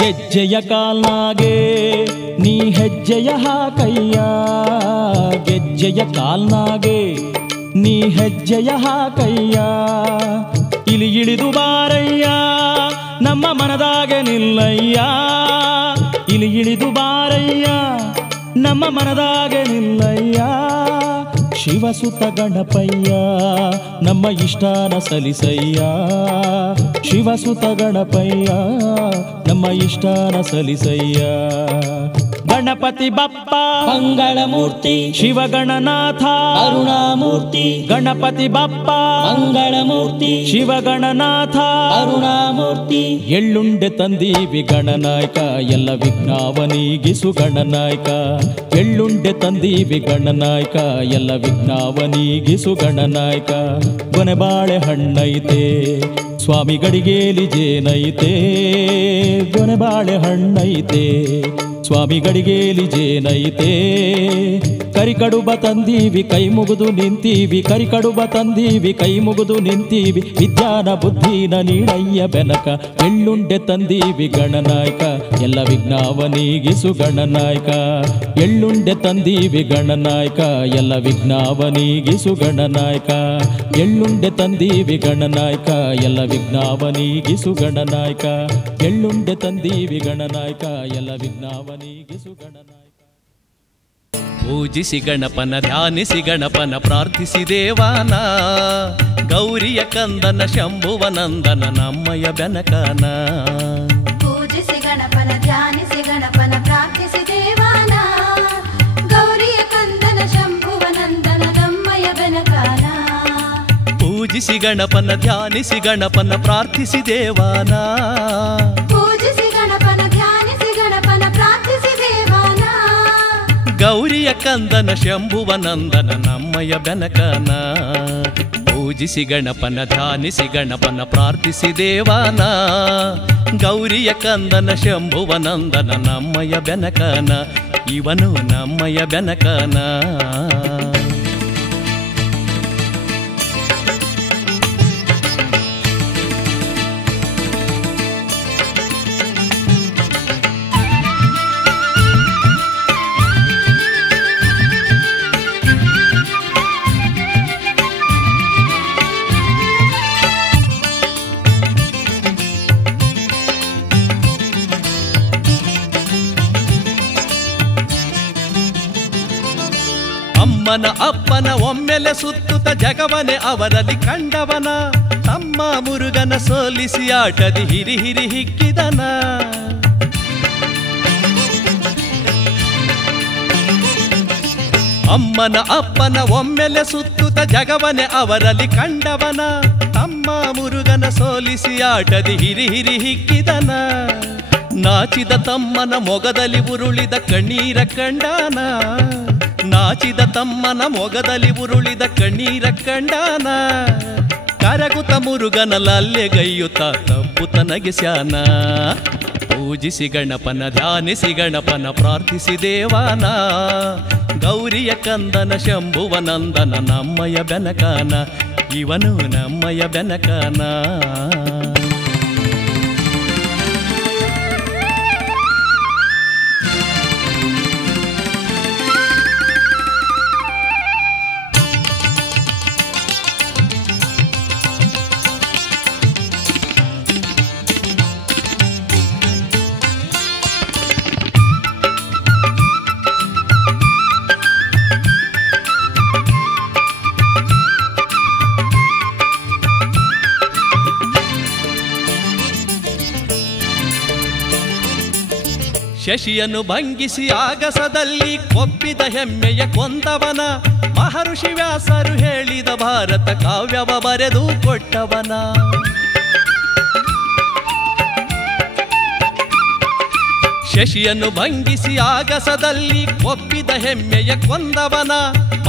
ಗೆಜ್ಜೆಯ ಕಾಲ್ನಾಗೆ ನೀ ಹೆಜ್ಜೆಯ ಹಾಕಯ್ಯ ಗೆಜ್ಜೆಯ ಕಾಲ್ನಾಗೆ ನೀ ಹೆಜ್ಜೆಯ ಹಾಕಯ್ಯ ಇಲಿ ಇಳಿದು ಬಾರಯ್ಯ ನಮ್ಮ ಮನದಾಗೆ ನಿಲ್ಲಯ್ಯ ಇಲಿ ಇಳಿದು ಬಾರಯ್ಯ ನಮ್ಮ ಮನದಾಗೆ ನಿಲ್ಲಯ್ಯ ಶಿವಸುತ ಗಣಪಯ್ಯ ನಮ್ಮ ಇಷ್ಟಾನ ಸಲಿಸಯ್ಯ ಶಿವಸುತ ಗಣಪಯ್ಯ ನಮ್ಮ ಇಷ್ಟಾನ ಸಲಿಸಯ್ಯ ಗಣಪತಿ ಬಪ್ಪ ಮಂಗಳಮೂರ್ತಿ ಶಿವಗಣನಾಥ ಕರುಣಾಮೂರ್ತಿ ಗಣಪತಿ ಬಪ್ಪ ಮಂಗಳಮೂರ್ತಿ ಶಿವಗಣನಾಥ ಕರುಣಾಮೂರ್ತಿ ಎಳ್ಳುಂಡೆ ತಂದೀವಿ ಗಣನಾಯಕ ಎಲ್ಲ ವಿಘ್ನವ ನೀಗಿಸು ಗಣನಾಯಕ ಎಳ್ಳುಂಡೆ ತಂದೀವಿ ಗಣನಾಯಕ ಎಲ್ಲ ವಿಘ್ನವ ನೀಗಿಸು ಗಣನಾಯಕ ಗೊನೆ ಬಾಳೆ ಹಣ್ಣೈತೆ ಸ್ವಾಮಿ ಗಡಿಗೇಲಿ ಜೇನೈತೆ ಗೊನೆ ಬಾಳೆ ಹಣ್ಣೈತೆ ಸ್ವಾಮಿ ಗಡಿಗೇಲಿ ಜೇನೈತೆ ಕರಿಕಡುಬ ತಂದೀವಿ ಕೈ ಮುಗಿದು ನಿಂತೀವಿ ಕರಿಕಡುಬ ತಂದೀವಿ ಕೈ ಮುಗಿದು ನಿಂತೀವಿ ವಿಜ್ಞಾನ ಬುದ್ಧಿನ ನೀಡಯ್ಯ ಬೆನಕ ಎಳ್ಳುಂಡೆ ತಂದೀವಿ ಗಣನಾಯಕ ಎಲ್ಲ ವಿಘ್ನವ ನೀಗಿಸು ಗಣನಾಯಕ ಎಳ್ಳುಂಡೆ ತಂದೀವಿ ಗಣನಾಯಕ ಎಲ್ಲ ವಿಘ್ನವ ನೀಗಿಸು ಗಣನಾಯಕ ಎಳ್ಳುಂಡೆ ತಂದೀವಿ ಗಣನಾಯಕ ಎಲ್ಲ ವಿಘ್ನವ ನೀಗಿಸು ಗಣನಾಯಕ ಎಳ್ಳುಂಡೆ ತಂದೀವಿ ಗಣನಾಯಕ ಎಲ್ಲ ವಿಘ್ನವ ನೀಗಿಸು ಗಣನಾಯಕ ಪೂಜಿಸಿ ಗಣಪನ ಧ್ಯಾನಿಸಿ ಗಣಪನ ಪ್ರಾರ್ಥಿಸಿ ದೇವಾನ ಗೌರಿಯ ಕಂದನ ಶಂಭುವನಂದನ ನಮ್ಮಯ ಬೆನಕನ ಪೂಜಿಸಿ ಗಣಪನ ಧ್ಯಾನಿಸಿ ಗಣಪನ ಪ್ರಾರ್ಥಿಸಿ ದೇವಾನ ಗೌರಿಯ ಕಂದನ ಶಂಭುವನಂದನ ನಮ್ಮಯ ಬೆನಕನ ಪೂಜಿಸಿ ಗಣಪನ ಧ್ಯಾನಿಸಿ ಗಣಪನ ಪ್ರಾರ್ಥಿಸಿ ದೇವಾನ ಪೂಜಿಸಿ ಗಣಪನ ಧ್ಯಾನಿಸಿ ಗಣಪನ ಪ್ರಾರ್ಥಿಸಿ ದೇವಾನ ಗೌರಿಯ ಕಂದನ ಶಂಭುವನಂದನ ನಮ್ಮಯ ಬೆನಕನ ಪೂಜಿಸಿ ಗಣಪನ ಧ್ಯಾನಿಸಿ ಗಣಪನ ಪ್ರಾರ್ಥಿಸಿ ದೇವಾನ ಗೌರಿಯ ಕಂದನ ಶಂಭುವನಂದನ ನಮ್ಮಯ ಬೆನಕನ ಇವನು ನಮ್ಮಯ ಬೆನಕನ ಅಮ್ಮನ ಅಪ್ಪನ ಒಮ್ಮೆಲೆ ಸುತ್ತುತ್ತ ಜಗವನೆ ಅವರಲ್ಲಿ ಕಂಡವನ, ತಮ್ಮ ಮುರುಗನ ಸೋಲಿಸಿ ಆಟದಿ ಹಿರಿ ಹಿರಿ ಹಿಕ್ಕಿದನ. ಅಮ್ಮನ ಅಪ್ಪನ ಒಮ್ಮೆಲೆ ಸುತ್ತುತ್ತ ಜಗವನೆ ಅವರಲ್ಲಿ ಕಂಡವನ, ತಮ್ಮ ಮುರುಗನ ಸೋಲಿಸಿ ಆಟದಿ ಹಿರಿ ಹಿರಿ ಹಿಕ್ಕಿದನ. ನಾಚಿದ ತಮ್ಮನ ಮೊಗದಲ್ಲಿ ಉರುಳಿದ ಕಣ್ಣೀರ ಕಂಡಾನ, ನಾಚಿದ ತಮ್ಮನ ಮೊಗದಲ್ಲಿ ಉರುಳಿದ ಕಣ್ಣೀರ ಕಂಡಾನ. ಕರಗುತ್ತ ಮುರುಗನ ಲಲ್ಲೆಗೈಯುತ್ತ ತಪ್ಪುತ್ತ ನಗಿಸ್ಯಾನ. ಪೂಜಿಸಿ ಗಣಪನ ಧ್ಯಾನಿಸಿ ಗಣಪನ ಪ್ರಾರ್ಥಿಸಿ ದೇವಾನ, ಗೌರಿಯ ಕಂದನ ಶಂಭುವ ನಂದನ ನಮ್ಮಯ ಬೆನಕಾನ, ಇವನು ನಮ್ಮಯ ಬೆನಕಾನ. ಶಶಿಯನ್ನು ಭಂಗಿಸಿ ಆಗಸದಲ್ಲಿ ಕೊಬ್ಬಿದ ಹೆಮ್ಮೆಯ ಕೊಂದವನ, ಮಹರ್ಷಿ ವ್ಯಾಸರು ಹೇಳಿದ ಭಾರತ ಕಾವ್ಯವ ಬರೆದು ಕೊಟ್ಟವನ. ಶಶಿಯನ್ನು ಭಂಗಿಸಿ ಆಗಸದಲ್ಲಿ ಕೊಬ್ಬಿದ ಹೆಮ್ಮೆಯ ಕೊಂದವನ,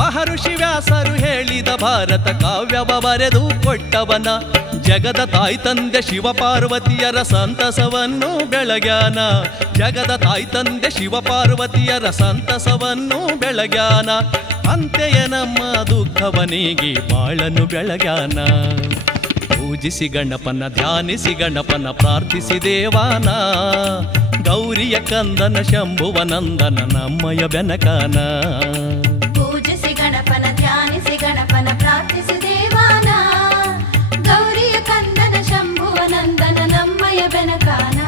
ಮಹರ್ಷಿ ವ್ಯಾಸರು ಹೇಳಿದ ಭಾರತ ಕಾವ್ಯವ ಬರೆದು ಕೊಟ್ಟವನ. ಜಗದ ತಾಯಿ ತಂದೆ ಶಿವ ಪಾರ್ವತಿಯರ ಸಂತಸವನ್ನು ಬೆಳಗ್ಯಾನ, ಜಗದ ತಾಯಿ ತಂದೆ ಶಿವ ಪಾರ್ವತಿಯರ ಸಂತಸವನ್ನು ಬೆಳಗ್ಯಾನ. ಅಂತೆಯೇ ನಮ್ಮ ದುಃಖವನಿಗೆ ಬಾಳನ್ನು ಬೆಳಗ್ಯಾನ. ಪೂಜಿಸಿ ಗಣಪನ ಧ್ಯಾನಿಸಿ ಗಣಪನ ಪ್ರಾರ್ಥಿಸಿ ದೇವಾನ, ಗೌರಿಯ ಕಂದನ ಶಂಭುವ ನಂದನ ನಮ್ಮಯ ಬೆನಕಾನ. ಪೂಜಿಸಿ ಗಣಪನ ಧ್ಯಾನಿಸಿ ಗಣಪನ ಪ್ರಾರ್ಥಿಸಿ ದೇವಾನ, ಗೌರಿಯ ಕಂದನ ಶಂಭುವ ನಂದನ ನಮ್ಮಯ ಬೆನಕಾನ.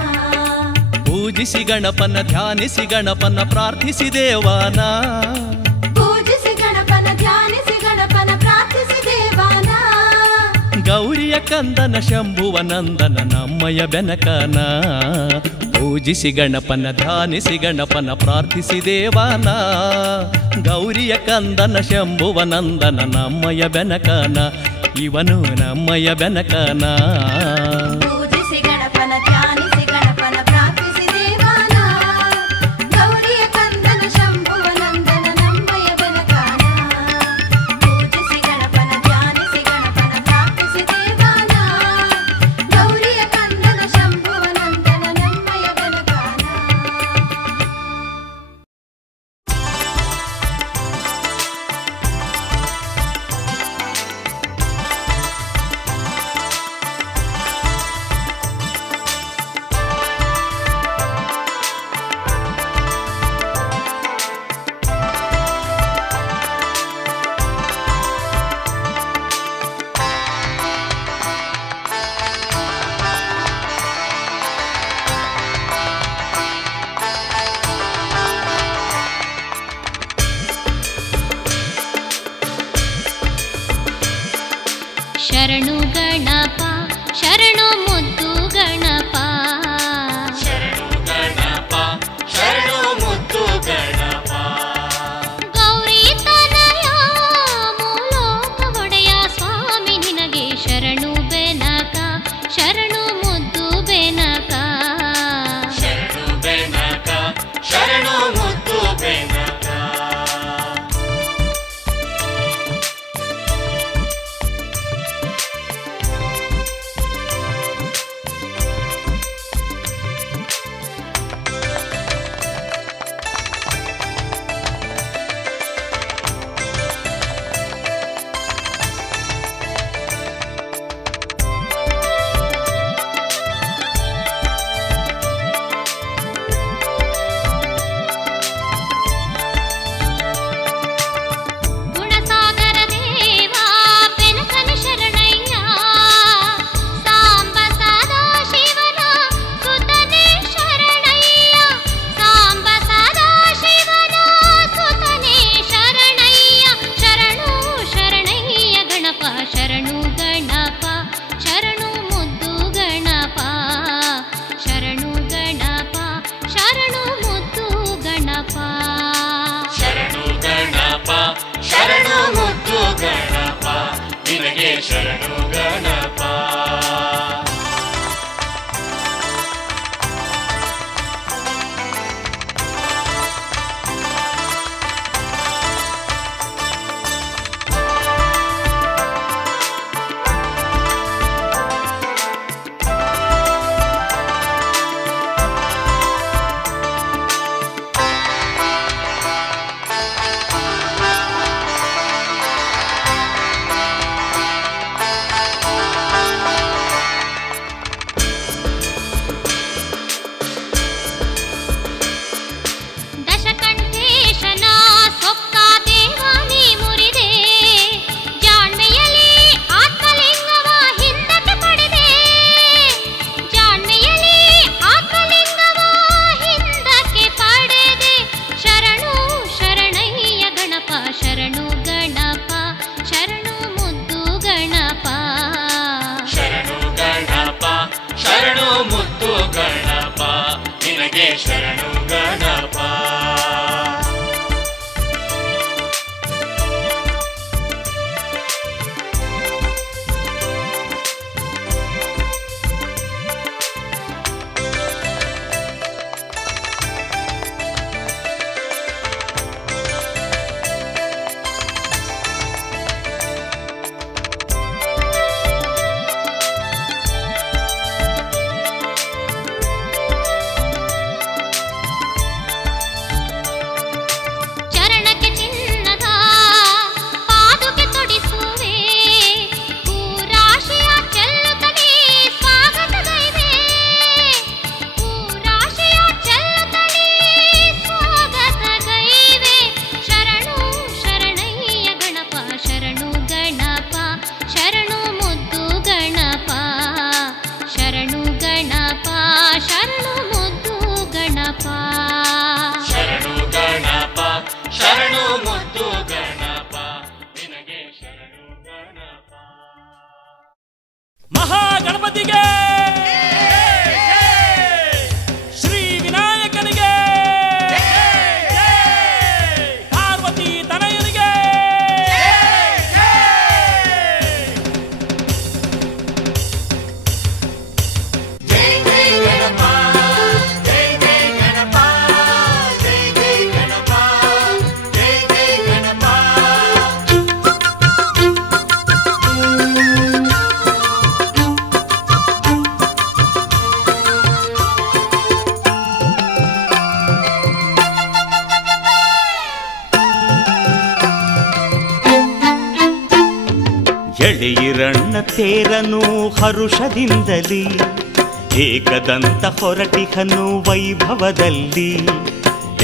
ಪೂಜಿಸಿ ಗಣಪನ ಧ್ಯಾನಿಸಿ ಗಣಪನ ಪ್ರಾರ್ಥಿಸಿ ದೇವಾನ, ಪೂಜಿಸಿ ಗಣಪನ ಧ್ಯಾನಿಸಿ ಗಣಪನ ಪ್ರಾರ್ಥಿಸಿ ದೇವಾನ, ಗೌರಿಯ ಕಂದನ ಶಂಭುವ ನಂದನ ನಮ್ಮಯ ಬೆನಕಾನ. ಪೂಜಿಸಿ ಗಣಪನ ಧ್ಯಾನಿಸಿ ಗಣಪನ ಪ್ರಾರ್ಥಿಸಿ ದೇವಾನ, ಗೌರಿಯ ಕಂದನ ಶಂಭುವ ನಂದನ ನಮ್ಮಯ ಬೆನಕಾನ, ಇವನು ನಮ್ಮಯ ಬೆನಕಾನ. ಪೂಜಿಸಿ ಗಣಪನ ಧ್ಯಾನಿಸಿ ಗಣಪನ ಪ್ರಾರ್ಥಿಸಿ ದೇವಾನ, ಗೌರಿಯ ಕಂದನ ಶಂಭುವ ನಂದನ ನಮ್ಮಯ ಬೆನಕಾನ. ಪೂಜಿಸಿ ಗಣಪನ ಧ್ಯಾನಿಸಿ ಗಣಪನ ಪ್ರಾರ್ಥಿಸಿ ದೇವಾನ, ಗೌರಿಯ ಕಂದನ ಶಂಭುವ ನಂದನ ನಮ್ಮಯ ಬೆನಕಾನ. ಶರಣು ಮುದ್ದು ಗಣಪ ನಿನಗೆ ಶರಣು ಗಣಪ. ಮಹಾಗಣಪತಿಗೆ, ಶ್ರೀ ವಿನಾಯಕನಿಗೆ, ಪಾರ್ವತಿ ತನಯನಿಗೆ ಜೈ ಜೈ ಗಣಪ, ಜೈ ಜೈ ಗಣಪ, ಜೈ ಜೈ ಗಣಪ, ಜೈ ಜೈ ಗಣಪ. ಎಳೆಯಿರಣ್ಣ ತೇರನು ಹರುಷದಿಂದಲಿ ಏಕದಂತ ಹೊರಟಿಹನು ವೈಭವದಲ್ಲಿ.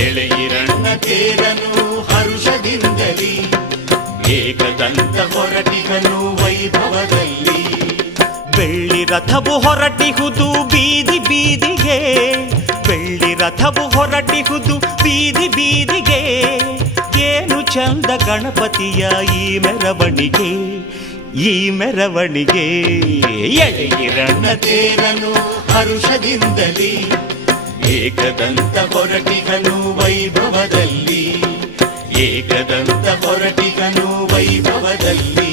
ಎಳೆಯಿರಣ್ಣ ತೇರನು ಹರುಷದಿಂದಲಿ ಏಕದಂತ ಹೊರಟಿಹನು ವೈಭವದಲ್ಲಿ. ಬೆಳ್ಳಿ ರಥವು ಹೊರಟಿಹುದು ಬೀದಿ ಬೀದಿಗೆ, ಬೆಳ್ಳಿ ರಥವು ಹೊರಟಿಹುದು ಬೀದಿ ಬೀದಿಗೆ. ಏನು ಚಂದ ಗಣಪತಿಯ ಈ ಮೆರವಣಿಗೆ, ಈ ಮೆರವಣಿಗೆ. ಎಳೆಯಿರಣ್ಣ ತೇರನು ಹರುಷದಿಂದಲಿ ಏಕದಂತ ಹೊರಟಿಗನು ವೈಭವದಲ್ಲಿ, ಏಕದಂತ ಹೊರಟಿಗನು ವೈಭವದಲ್ಲಿ.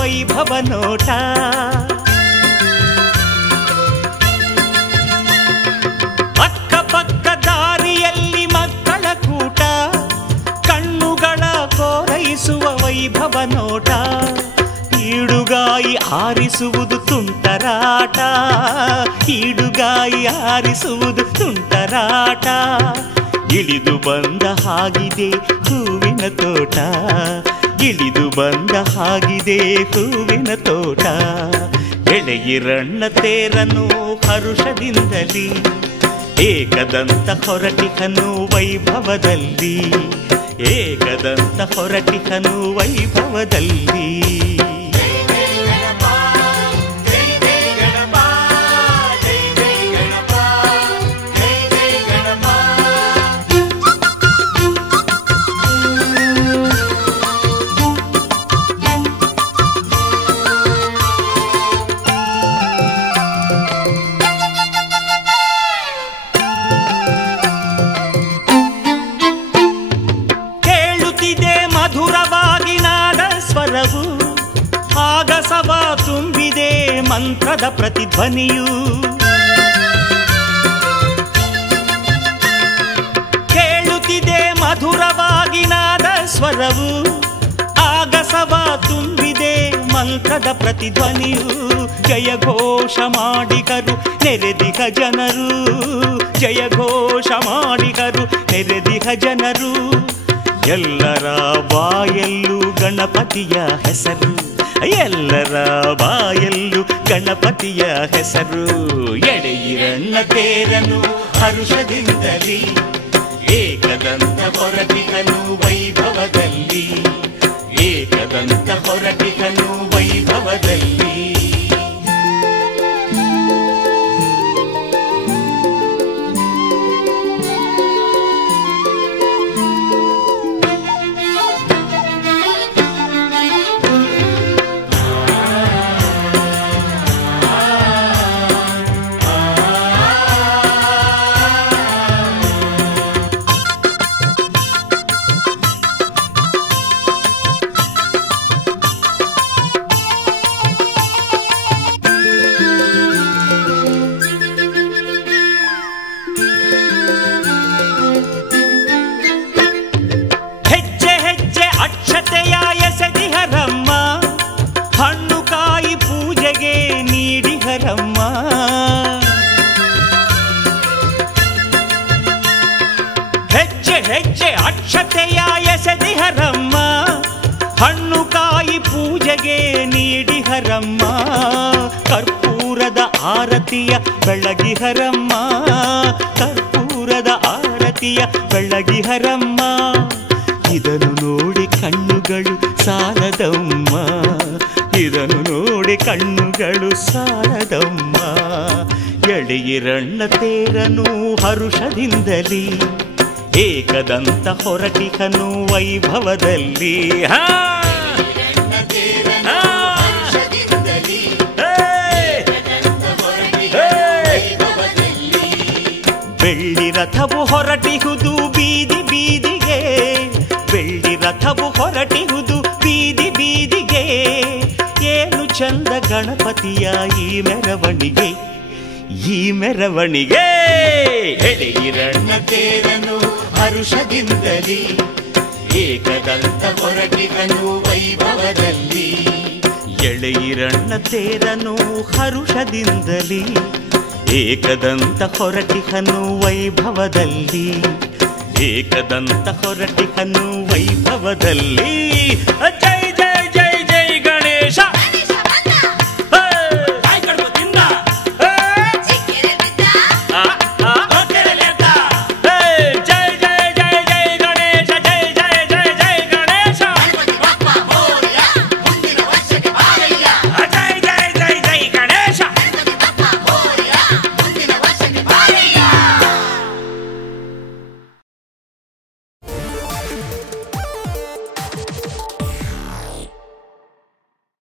ವೈಭವ ನೋಟ, ಅಕ್ಕಪಕ್ಕ ದಾರಿಯಲ್ಲಿ ಮಕ್ಕಳ ಕೂಟ, ಕಣ್ಣುಗಳ ಕೋರೈಸುವ ವೈಭವ ನೋಟ. ಈಡುಗಾಯಿ ಹಾರಿಸುವುದು ತುಂಟರಾಟ, ಈಡುಗಾಯಿ ಹಾರಿಸುವುದು ತುಂಟರಾಟ. ಇಳಿದು ಬಂದ ಹಾಗಿದೆ ಹೂವಿನ ತೋಟ, ಇಳಿದು ಬಂದ ಹಾಗಿದೆ ಹೂವಿನ ತೋಟ. ಎಳೆಯಿರಣ್ಣ ತೇರನು ಹರುಷದಿಂದಲಿ ಏಕದಂತ ಹೊರಟಿಹನು ವೈಭವದಲ್ಲಿ, ಏಕದಂತ ಹೊರಟಿಹನು ವೈಭವದಲ್ಲಿ. ಆಗಸವ ತುಂಬಿದೆ ಮಂತ್ರದ ಪ್ರತಿಧ್ವನಿಯು, ಕೇಳುತ್ತಿದೆ ಮಧುರವಾಗಿ ನಾದ ಸ್ವರವು. ಆಗಸವ ತುಂಬಿದೆ ಮಂತ್ರದ ಪ್ರತಿಧ್ವನಿಯು ಜಯಘೋಷ ಮಾಡಿಗರು ನೆರೆದಿಹ ಜನರು ಜಯಘೋಷ ಮಾಡಿಗರು ನೆರೆದಿಹ ಜನರು ಎಲ್ಲರ ಬಾಯಲ್ಲೂ ಗಣಪತಿಯ ಹೆಸರು ಎಲ್ಲರ ಬಾಯಲ್ಲೂ ಗಣಪತಿಯ ಹೆಸರು ಎಡೆಯಿರಣ್ಣ ತೇರನು ಹರುಷದಿಂದಲಿ ಏಕದಂತ ಹೊರಟಿಗನು ವೈಭವದಲ್ಲಿ ಏಕದಂತ ಹೊರಟಿಗನು ವೈಭವದಲ್ಲಿ ಬೆಳಗಿಹರಮ್ಮ ಕರ್ಪೂರದ ಆರತಿಯ ಬೆಳಗಿಹರಮ್ಮ ಇದನ್ನು ನೋಡಿ ಕಣ್ಣುಗಳು ಸಾಲದಮ್ಮ ಇದನ್ನು ನೋಡಿ ಕಣ್ಣುಗಳು ಸಾಲದಮ್ಮ ಎಳೆಯಿರಣ್ಣ ತೇರನು ಹರುಷದಿಂದಲಿ ಏಕದಂತ ಹೊರಟಿಗನು ವೈಭವದಲ್ಲಿ ಬೆಳ್ಳಿ ರಥವು ಹೊರಟಿಹುದು ಬೀದಿ ಬೀದಿಗೆ ಬೆಳ್ಳಿ ರಥವು ಹೊರಟಿಹುದು ಬೀದಿ ಬೀದಿಗೆ ಏನು ಚಂದ ಗಣಪತಿಯ ಈ ಮೆರವಣಿಗೆ ಈ ಮೆರವಣಿಗೆ ಎಡೆಯಿರಣ್ಣ ತೇರನು ಹರುಷದಿಂದಲಿ ಏಕದಂತ ಹೊರಟಿಗನು ವೈಭವದಲ್ಲಿ ಎಳೆಯಿರಣ್ಣ ತೇರನು ಹರುಷದಿಂದಲಿ ಏಕದಂತ ಹೊರಟಿಗನು ವೈಭವದಲ್ಲಿ ಏಕದಂತ ಹೊರಟಿಗನು ವೈಭವದಲ್ಲಿ